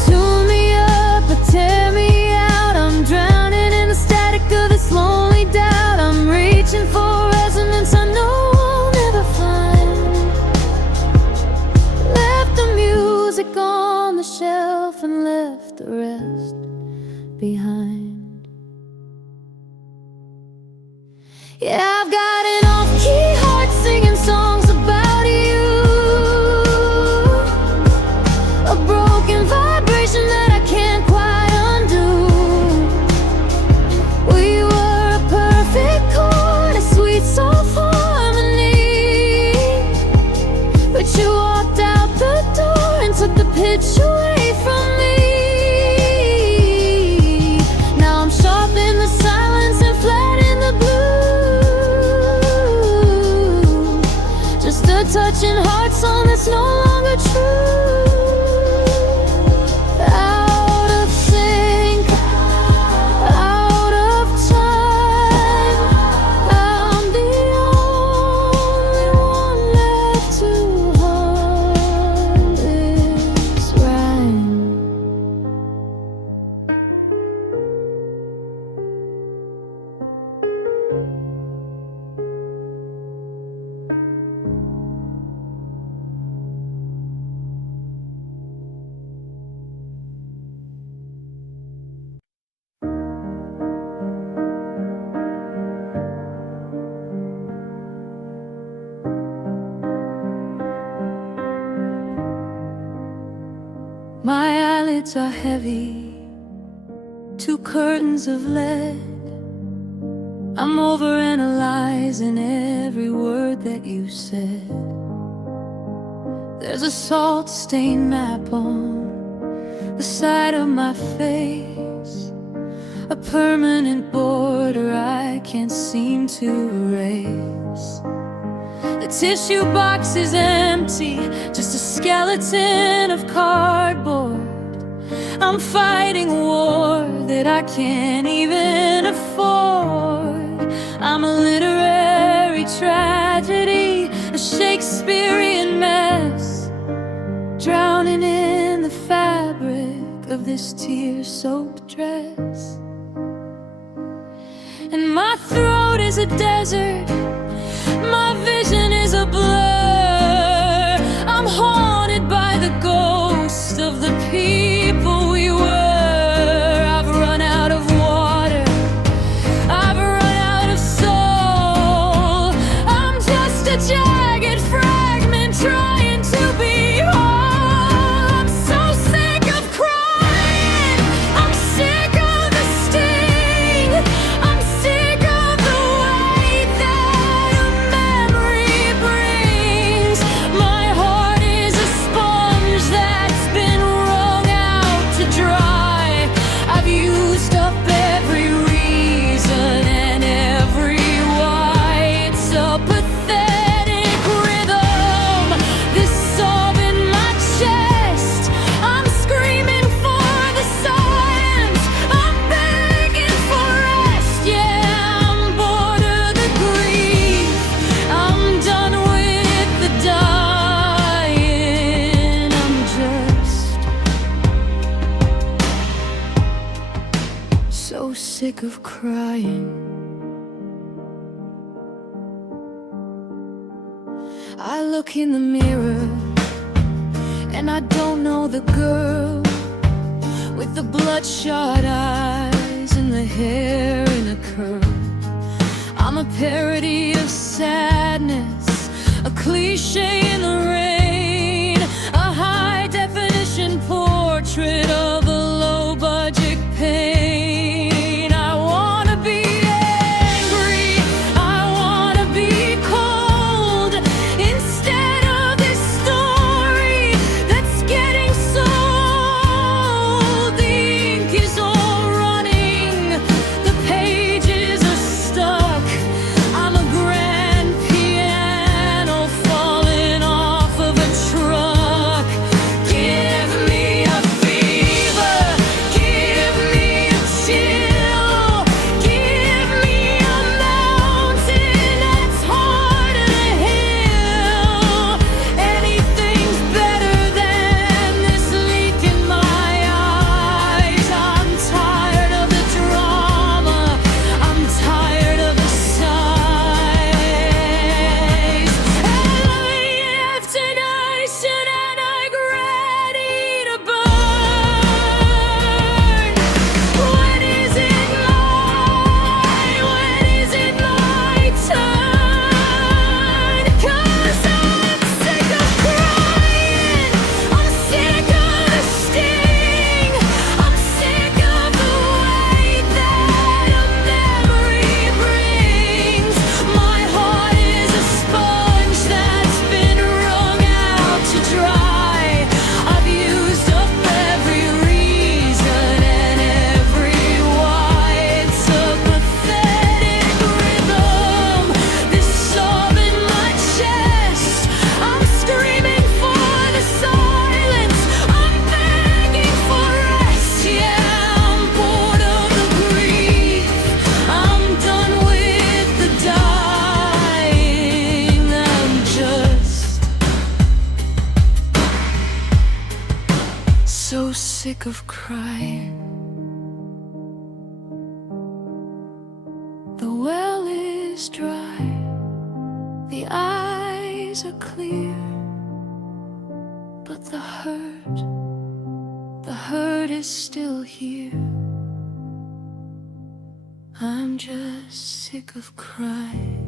tune me up or tear me out. I'm drowning in the static of this lonely doubt. I'm reaching for resonance I know I'll never find. Left the music on the shelf and left the rest behind. Yeah, I've got an off-key heart singing songs about you, a broken vibration that I can't quite undo. We were a perfect chord, a sweet soft harmony, but you walked out the door and took the pitch away from me. Now I'm sharp in the silence and flat in the blue, just a touching heart song that's no longer true. Out of sync, out of time, I'm the only one left to hold this right. eyelids are heavy, two curtains of lead. I'm overanalyzing every word that you said. There's a salt-stained map on the side of my face, a permanent border I can't seem to erase. The tissue box is empty, just a skeleton of cardboard. I'm fighting a war that I can't even afford. I'm a literary tragedy, a Shakespearean mess, drowning in the fabric of this tear-soaked dress. And my throat is a desert, my vision is a blur. I'm haunted by the ghost of the people we were. I've run out of water, I've run out of soul. I'm just a jagged fragment trying to be whole. I'm so sick of crying, I'm sick of the sting, I'm sick of the weight that a memory brings. My heart is a sponge that's been wrung out to dry. I've used up every reason and every why. It's a pathetic rhythm, this sob in my chest. I'm screaming for the silence, I'm begging for rest. Yeah, I'm bored of the grief, I'm done with the dying. I'm just so sick of crying. I look in the mirror and I don't know the girl with the bloodshot eyes and the hair in a curl. I'm a parody of sadness, a cliche in the rain, a high-definition portrait of a low-budget pain. I wanna be angry, I wanna be cold, instead of this story that's getting so old. The ink is all running, the pages are stuck. I'm a grand piano falling off of a truck. Give me a fever, give me a chill, give me a mountain that's harder to hill. Anything's better than this leak in my eyes. I'm tired of the drama, I'm tired of the sighs. And I left an ice and I'm ready to burn. When is it mine? When is it my turn? 'Cause I'm sick of crying, I'm sick of the sting, I'm sick of the weight that a memory brings. My heart is a sponge that's been wrung out to dry. I've used up every reason and every why. It's a pathetic rhythm, this sob in my chest. I'm screaming for the silence, I'm begging for rest. Yeah, I'm bored of the grief, I'm done with the dying. I'm just so sick of crying. The well is dry, the eyes are clear, but the hurt is still here. I'm just sick of crying.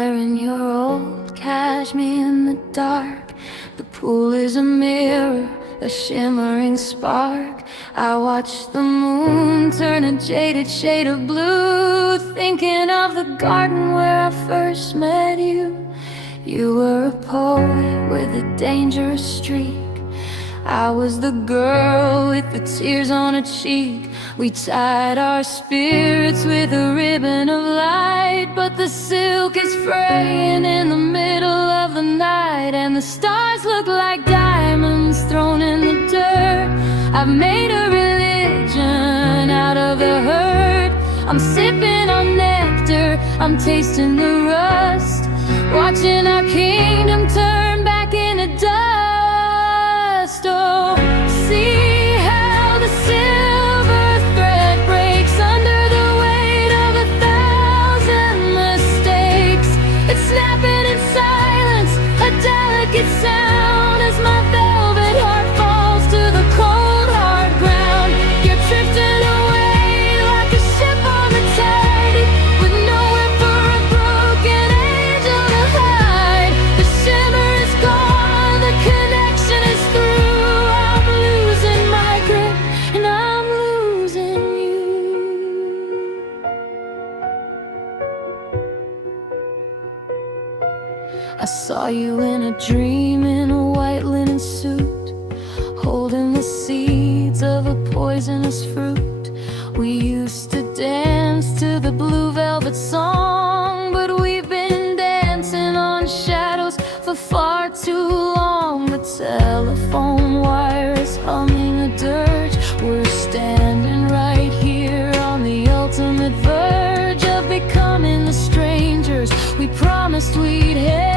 wearing your old cashmere in the dark. The pool is a mirror, a shimmering spark. I watch the moon turn a jaded shade of blue, thinking of the garden where I first met you. You were a poet with a dangerous streak. I was the girl with the tears on her cheek. We tied our spirits with a ribbon of light, but the silk is fraying in the middle of the night, and the stars look like diamonds thrown in the dirt. I've made a religion out of the hurt. I'm sipping on nectar, I'm tasting the rust, watching our kingdom turn back into dust. Oh, see how the silver thread breaks under the weight of 1,000 mistakes. It's snapping in silence, a delicate sound, as my velvet heart falls to the cold hard ground. You're drifting away like a ship on the tide, with nowhere for a broken angel to hide. The shimmer is gone, the connection is through. I'm losing my grip and I'm losing you. I saw you in a dream in a white linen suit, holding the seeds of a poisonous fruit. We used to dance to the blue velvet song, but we've been dancing on shadows for far too long. The telephone wire is humming a dirge. We're standing right here on the ultimate verge of becoming the strangers we promised we'd have.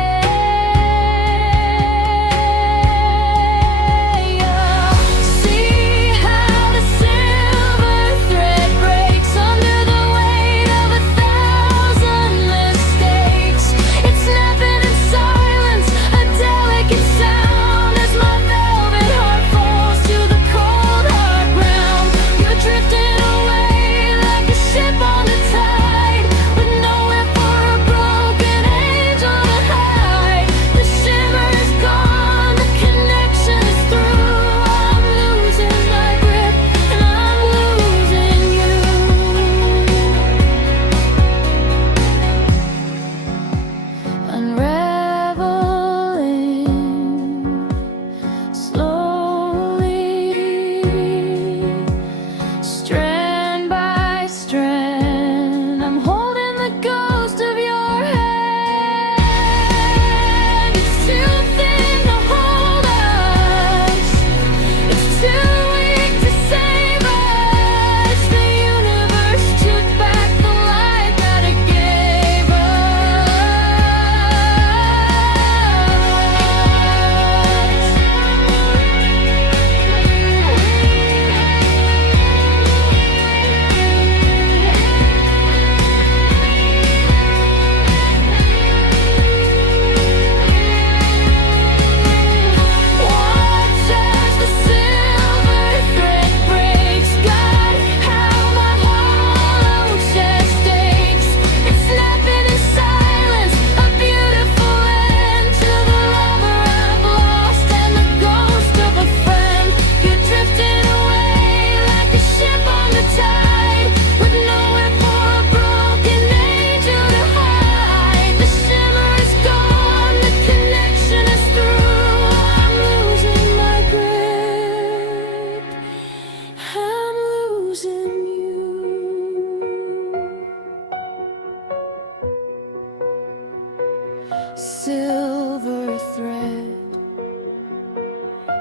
Silver thread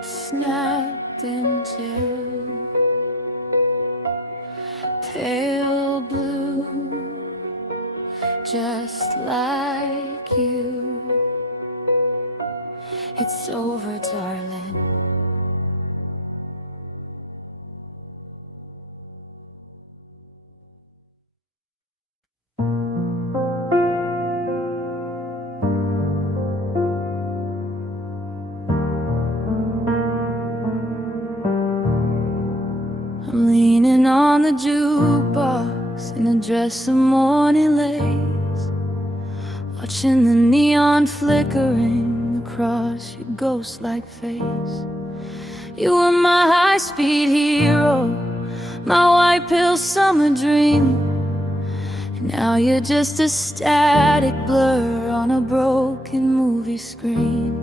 snapped in two, pale blue, just like you. It's over, darling. I'm leaning on the jukebox in a dress of morning lace, watching watching the neon flickering across your ghost-like face. You were my high-speed hero, my white pill summer dream. And now you're just a static blur on a broken movie screen.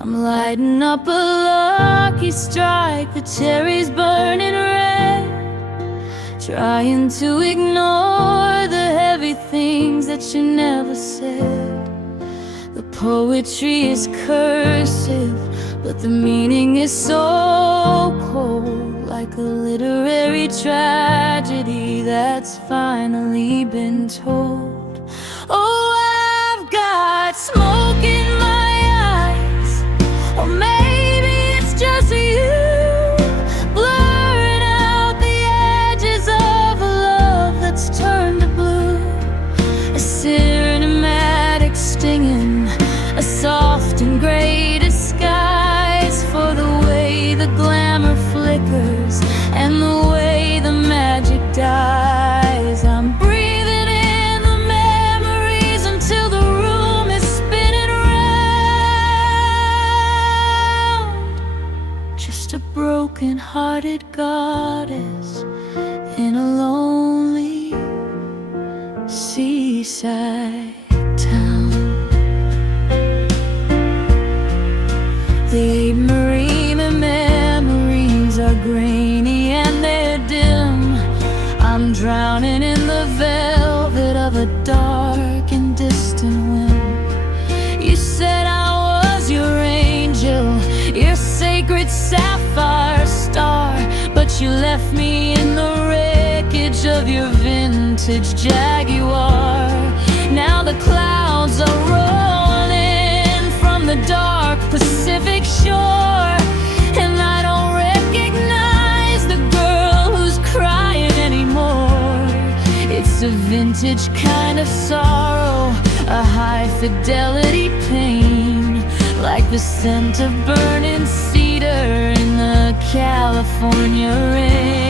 I'm lighting up a lucky strike, the cherries burning red, trying to ignore the heavy things that you never said. The poetry is cursive, but the meaning is so cold, like a literary tragedy that's finally been told. Oh, I've got smoke in my eyes, or maybe it's just you, blurring out the edges of a love that's turned to blue. A cinematic stinging, a soft and gray disguise for the way the glamour flickers and the way the magic dies. I'm breathing in the memories until the room is spinning round. Just a broken-hearted goddess in a lonely seaside town. The marina memories are grainy and they're dim. I'm drowning in the velvet of a dark and distant wind. You said I was your angel, your sacred sapphire star, but you left me in the wreckage of your vintage Jaguar. Now the clouds are rolling from the dark Pacific shore, and I don't recognize the girl who's crying anymore. It's a vintage kind of sorrow, a high fidelity pain, like the scent of burning cedar in the California rain.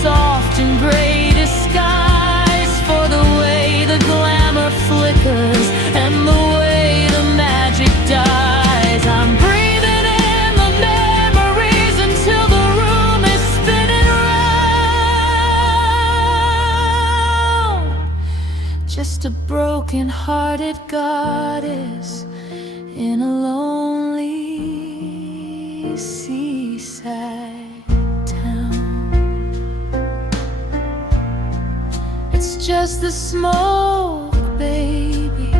Soft and gray disguise for the way the glamour flickers and the way the magic dies. I'm breathing in the memories until the room is spinning round. Just a broken-hearted goddess in a lonely seaside. Just the smoke, baby,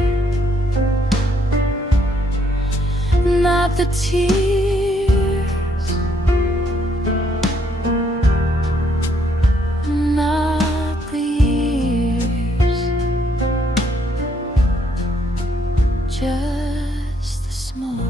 not the tears, not the years, just the smoke.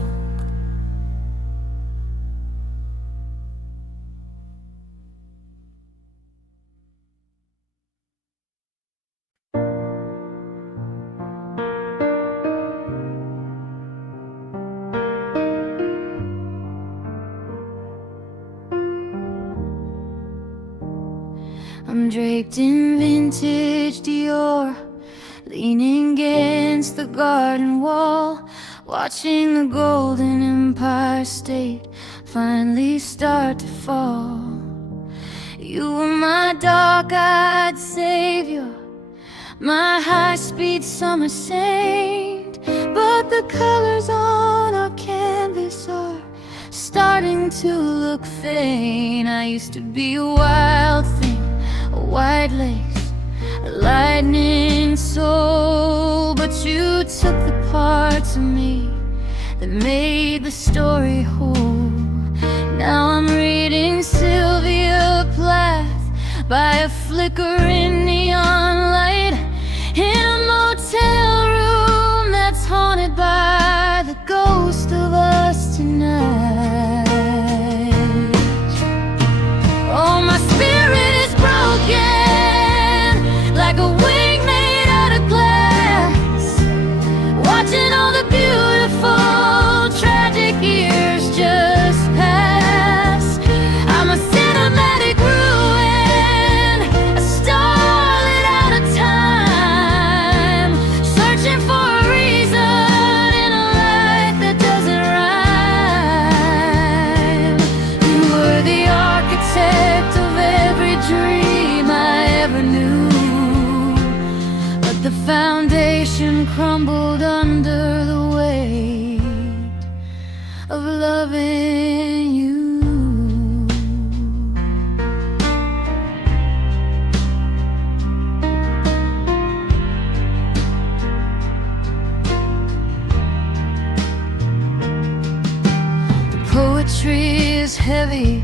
I'm draped in vintage Dior, leaning against the garden wall, watching the golden Empire State finally start to fall. You were my dark-eyed savior, my high-speed summer saint, but the colors on our canvas are starting to look faint. I used to be a wild thing, a white lace, a lightning soul, but you took the parts of me that made the story whole. Now I'm reading Sylvia Plath by a flickering neon light in a motel room that's haunted by the ghost of us tonight. Oh, my spirit is broken like a wing made out of glass, watching all the beautiful tragic years just pass. I'm a cinematic ruin, a starlet out of time, searching for a reason in a life that doesn't rhyme. You were the architect of every dream I ever knew, but the foundation crumbled under the weight of loving you. The poetry is heavy,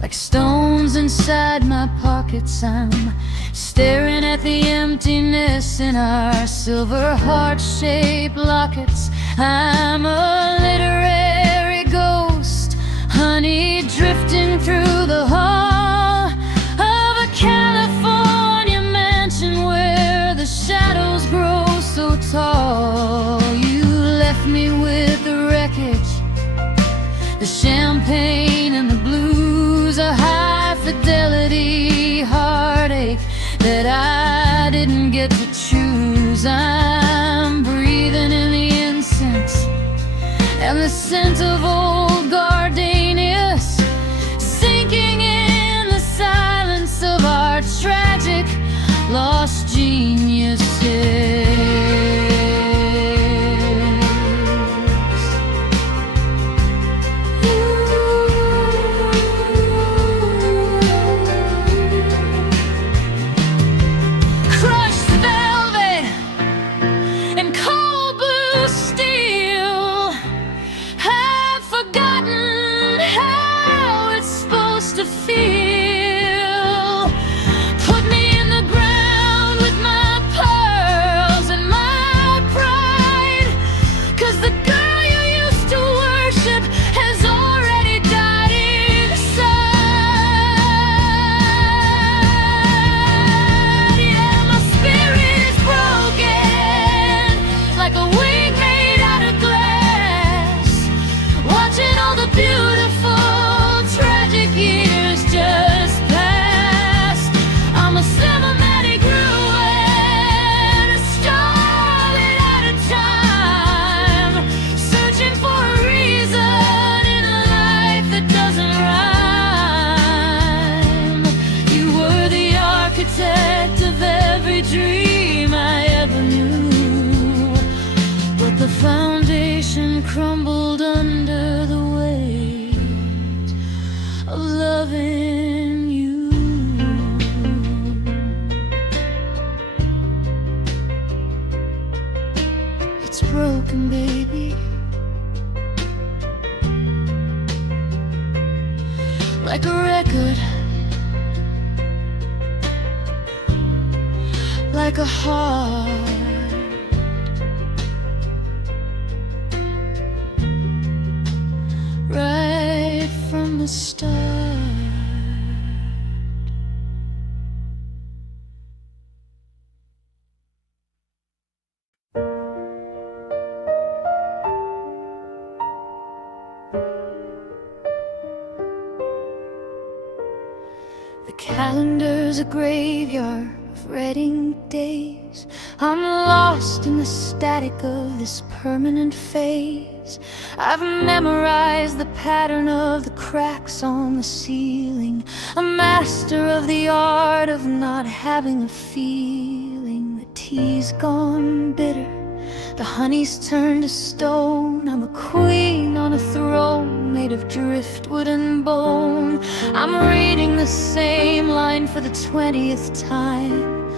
like stones inside my pockets. I'm staring at the emptiness in our silver heart-shaped lockets. I'm a literary ghost, honey, drifting through the hall of a California mansion where the shadows grow so tall. You left me with the wreckage, the champagne and the blues, a high-fidelity heartache that I didn't get to choose. I'm breathing in the incense and the scent of old gardenias, sinking in the silence of our tragic lost geniuses. Crumbled under the weight of loving you. It's broken, baby, like a record, like a heart. Right from the start. The calendar's a graveyard of wedding days. I'm lost in the static of this permanent phase. I've memorized the pattern of the cracks on the ceiling, a master of the art of not having a feeling. The tea's gone bitter, The honey's turned to stone. I'm a queen on a throne made of driftwood and bone. I'm reading the same line for the 20th time,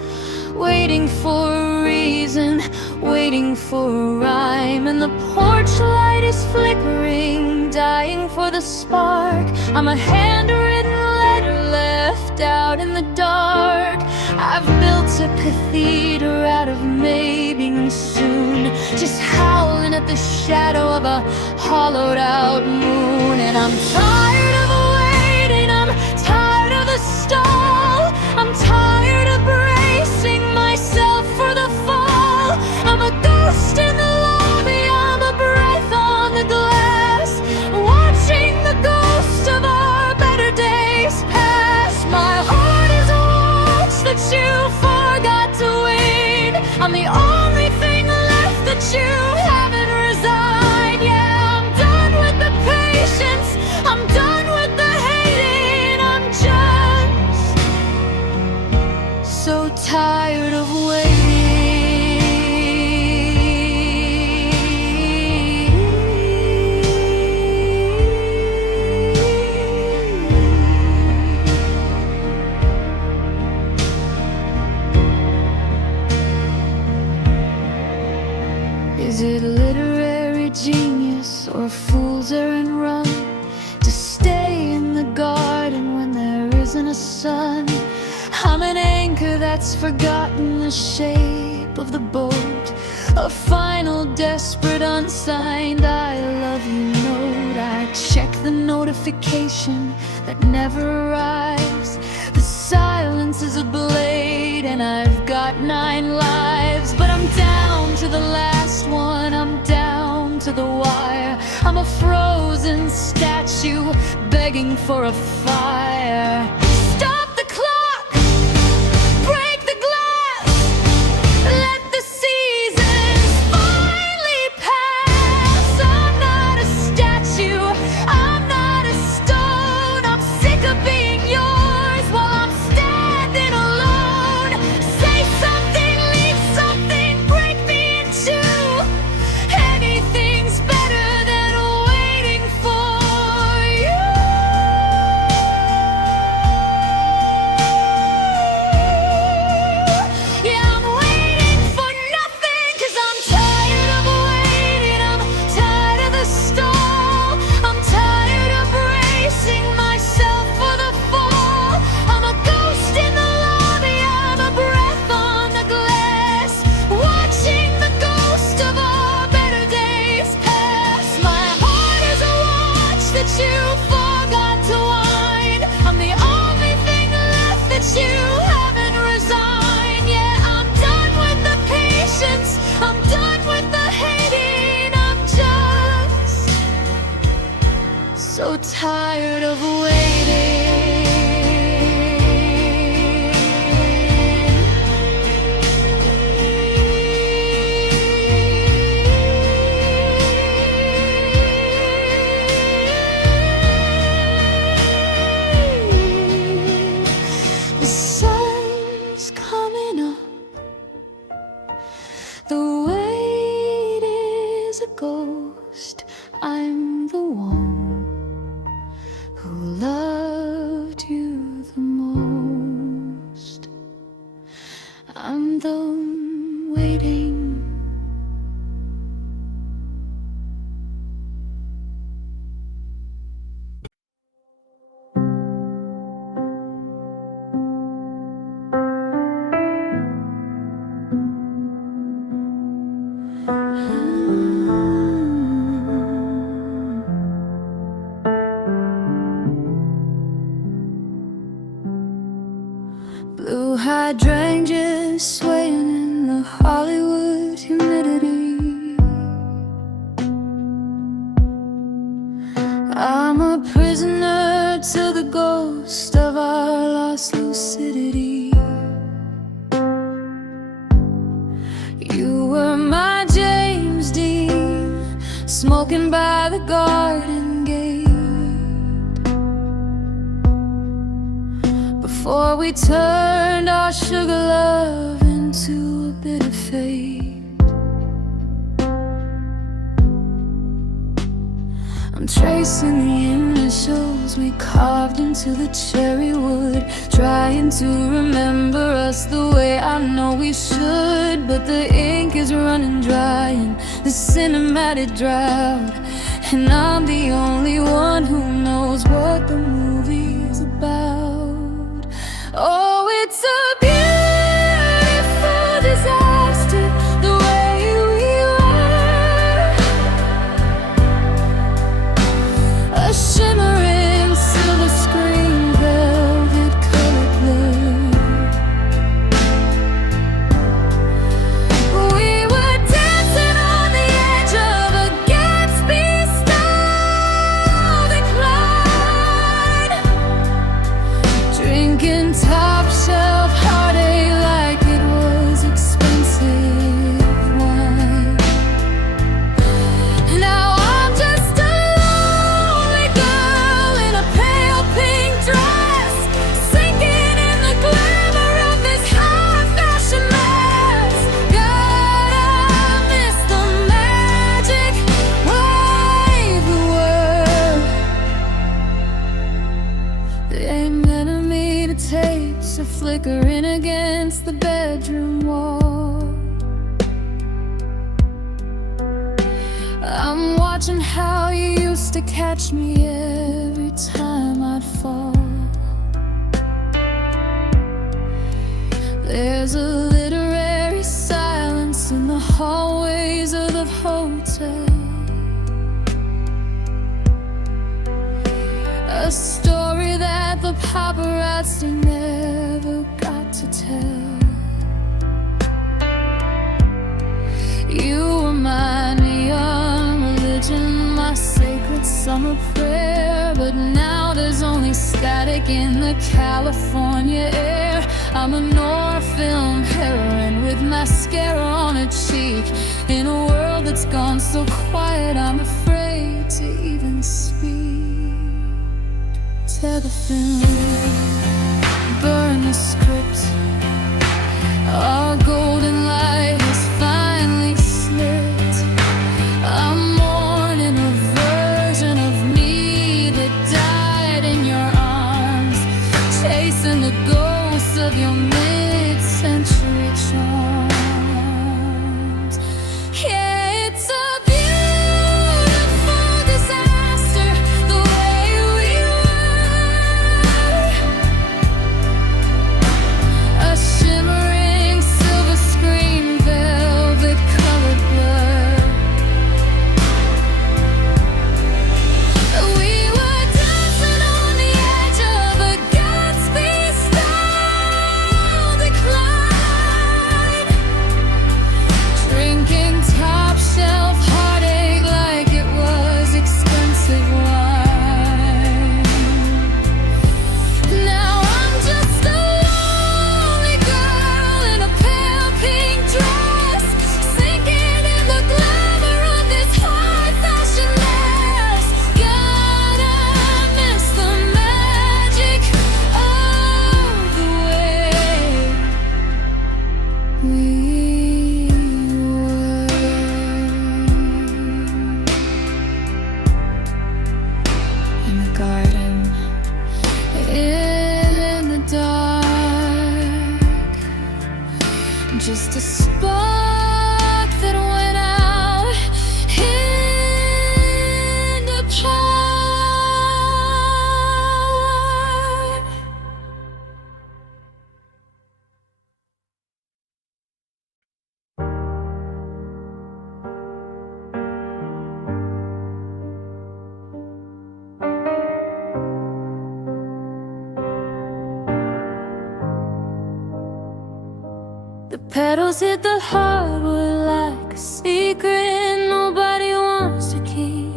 waiting for a reason, waiting for a rhyme. And the porch light is flickering, dying for the spark. I'm a handwritten letter left out in the dark. I've built a cathedral out of maybe and soon, just howling at the shadow of a hollowed out moon. And I'm tired of waiting, I'm tired of the stall, I'm tired of bracing myself for the fall. I'm a ghost in the lobby, I'm a breath on the glass, watching the ghost of our better days pass. My heart is a watch that you forgot to wait. I'm the only thing left that you haven't resigned. Yeah, I'm done with the patience, I'm done with the hating. I'm just so tired of waiting. Is it literary genius or a fool's errand run to stay in the garden when there isn't a sun? I'm an anchor that's forgotten the shape of the boat, a final desperate unsigned I love you note. I check the notification that never arrives. The silence is a blade and I've got 9 lives, but I'm down to the last one, I'm down to the wire. I'm a frozen statue begging for a fire. Stop the clock, break the glass, let the seasons finally pass. I'm not a statue, I'm not a stone, I'm sick of being yours while I'm standing alone. Say something, leave something, break me in two. Anything's better than waiting for you. Yeah, I'm waiting for nothing, 'cause I'm tired of waiting, I'm tired of the stall, I'm tired of bracing myself for the fall. I'm a ghost in the lobby, I'm a breath on the glass, watching the ghost of our better days pass. My heart is a watch that you forgot to wind. I'm the only thing left that you haven't resigned. Yeah, I'm done with the patience, I'm done with the hating. I'm just so tired of waiting. The sun's coming up, the wait is a ghost. I'm the one who loved you the most. I'm done waiting. Blue hydrangeas swaying in the Hollywood humidity. I'm a prisoner to the ghost of our lost lucidity. You were my James Dean, smoking by the garden gate, before we turned our sugar love into a bitter fate. I'm tracing the initials we carved into the cherry wood, trying to remember us the way I know we should. But the ink is running dry in the cinematic drought, and I'm the only one who knows what the movie's about. Oh, it's a beautiful disaster, the way we were. A shimmering silver screen, velvet colored blur. We were dancing on the edge of a Gatsby style decline, drinking top shelf heartache like it was expensive wine. Now I'm just a lonely girl in a pale pink dress, sinking in the glamour of this high fashion mess. God, I miss the magic way the world. The animated tapes are flickering against the bedroom wall. I'm watching how you used to catch me every time I'd fall. There's a literary silence in the hallways of the hotel, a story that the paparazzi never got to tell. You were my neon religion, my sacred summer prayer, but now there's only static in the California air. I'm a noir film heroine with mascara on her cheek, in a world that's gone so quiet I'm afraid to even speak. Tear the film, burn the script. Our golden light has finally slipped. I'm mourning a version of me that died in your arms, chasing the ghosts of your mid-century charms. Yeah, it's a beautiful disaster, the way we were. A shimmering silver screen, velvet colored blur. We were dancing on the edge of a Gatsby style decline, drinking top shelf heartache like it was expensive wine. Now I'm just a lonely girl in a pale pink dress, sinking in the glamour of this high fashion mess. God, I miss the magic of the way we were. In the garden, in the dark, just a spark that went out in the dark. The petals hit the hardwood like a secret nobody wants to keep.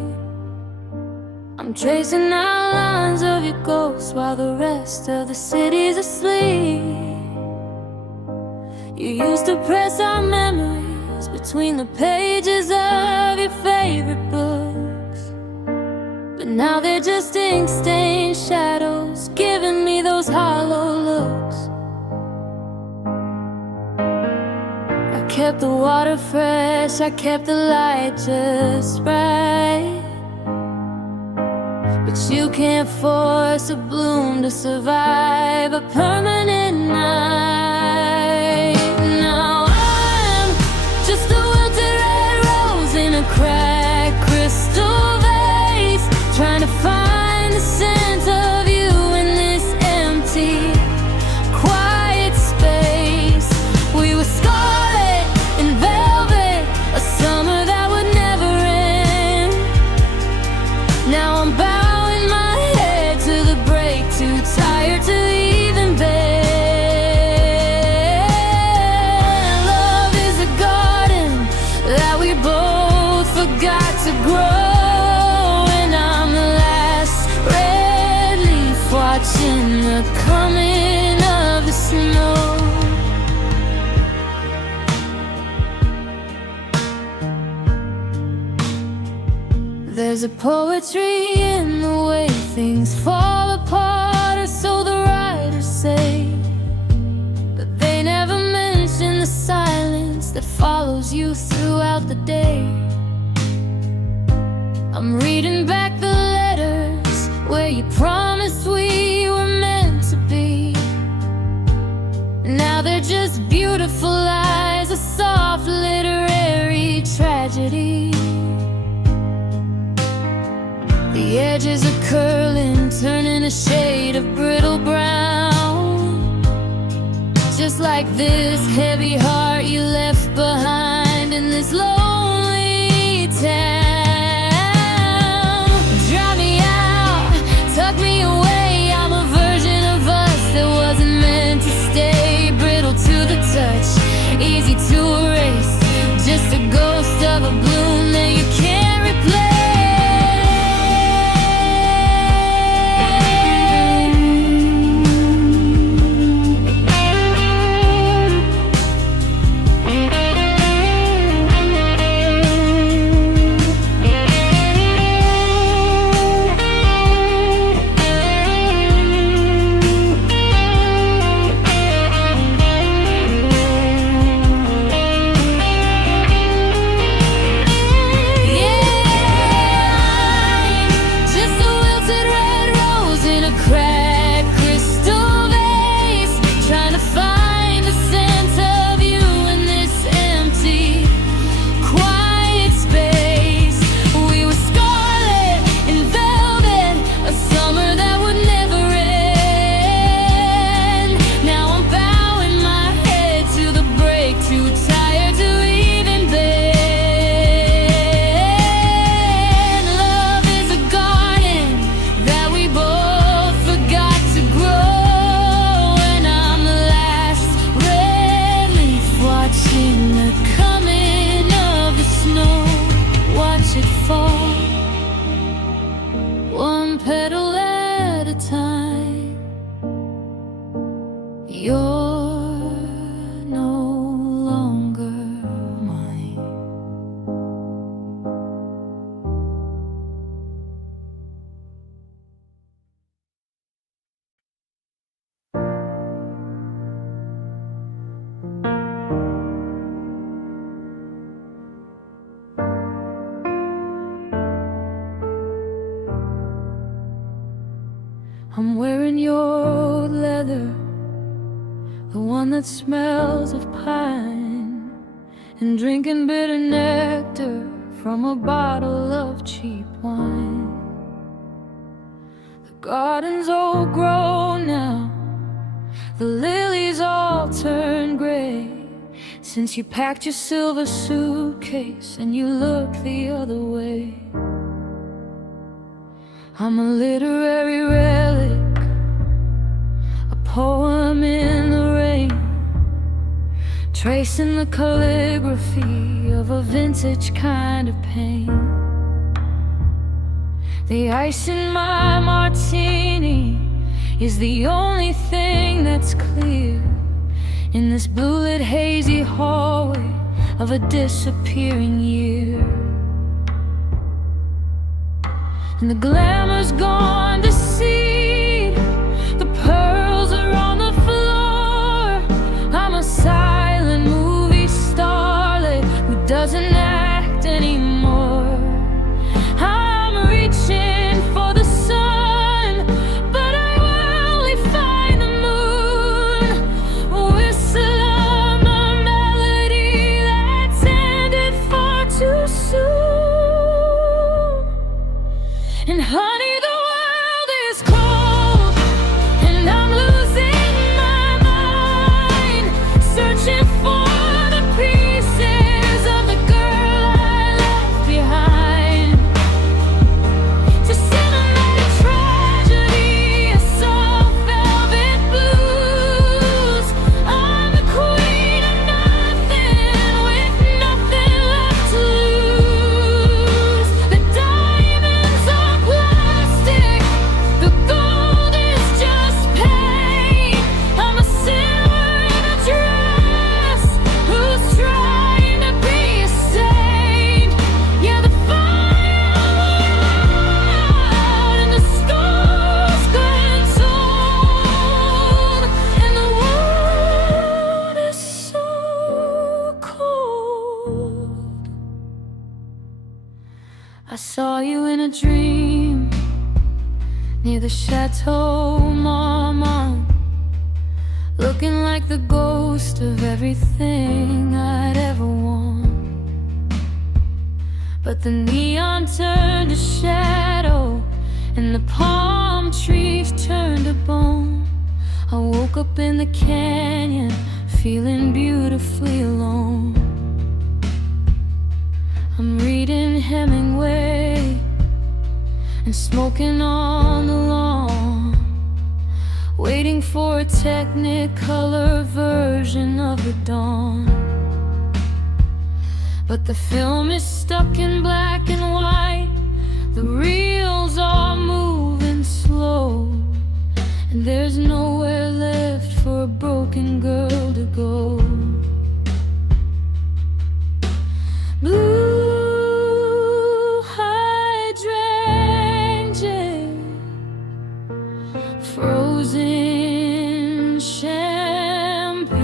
I'm tracing outlines of your ghost while the rest of the city's asleep. You used to press our memories between the pages of your favorite books, but now they're just ink-stained shadows giving me those hollow looks. I kept the water fresh, I kept the light just right. You can't force a bloom to survive a permanent night. Now I'm just a wilted red rose in a cracked crystal vase, trying to find the scent of you in this empty, quiet space. We were scarlet and velvet, a summer that would never end. Now I'm bowing my head to the break, too tired to leave in bed. Love is a garden that we both forgot to grow, and I'm the last red leaf watching the coming of the snow. There's a poetry in the way things fall apart, or so the writers say, but they never mention the silence that follows you throughout the day. I'm reading back the letters where you promised we were meant to be. Now they're just beautiful lies, a soft literary tragedy. The edges are curling, turning a shade of brittle brown, just like this heavy heart you left behind in this lonely town. Dry me out, tuck me away, I'm a version of us that wasn't meant to stay. Brittle to the touch, easy to erase, just a ghost of a bloom that you can't replace. One petal at a time. You're no longer mine. I'm wearing your leather, the one that smells of pine, and drinking bitter nectar from a bottle of cheap wine. The garden's all grown now, the lilies all turned gray, since you packed your silver suitcase and you looked the other way. I'm a literary relic, a poem in the rain, tracing the calligraphy of a vintage kind of pain. The ice in my martini is the only thing that's clear in this blue-lit hazy hallway of a disappearing year. And the glamour's gone to seed, the pearls are on the floor. I'm a silent movie starlet who doesn't act anymore. I'm reaching for the sun, you in a dream near the Chateau Marmont, looking like the ghost of everything I'd ever want. But the neon turned to shadow, and the palm trees turned to bone. I woke up in the canyon, feeling beautifully alone. I'm reading Hemingway and smoking on the lawn, waiting for a technicolor version of the dawn. But the film is stuck in black and white, the reels are moving slow, and there's nowhere left for a broken girl to go. Blue hydrangea, frozen champagne,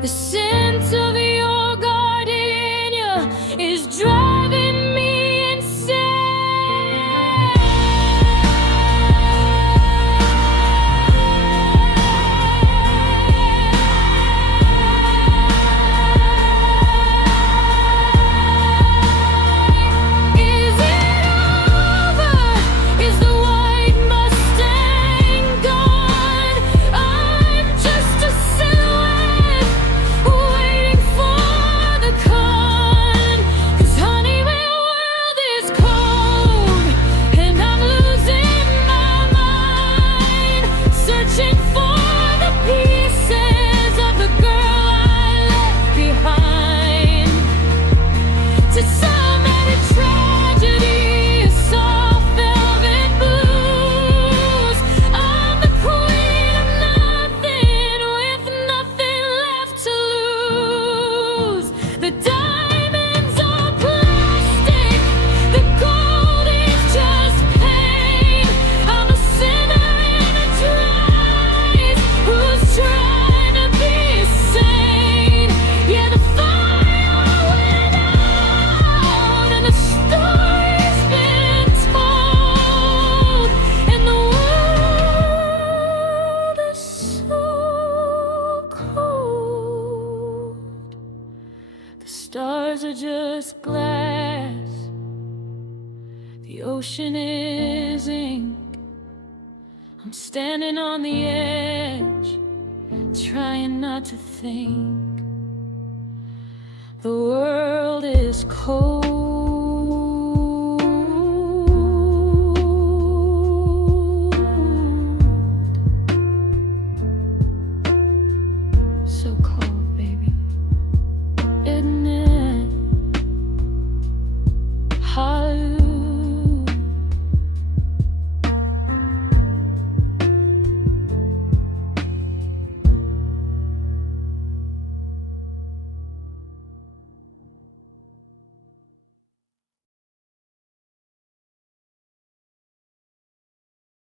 the scent of your gardenia is driving me insane. Is it over? Is the white Mustang gone? I'm just a silhouette waiting for the con. 'Cause honey, my world is cold, and I'm losing my mind, searching for the pieces of the girl I left behind. To so many tragedies, soft velvet blues, I'm the queen of nothing, with nothing left to lose. The diamonds are plastic, the gold is just pain. I'm a sinner in a dress who's trying to be sane. Yeah, the fire went out and the story's been told, and the world is so cold. The stars are just glass, the ocean is ink. I'm standing on the edge, trying not to think. The world is cold.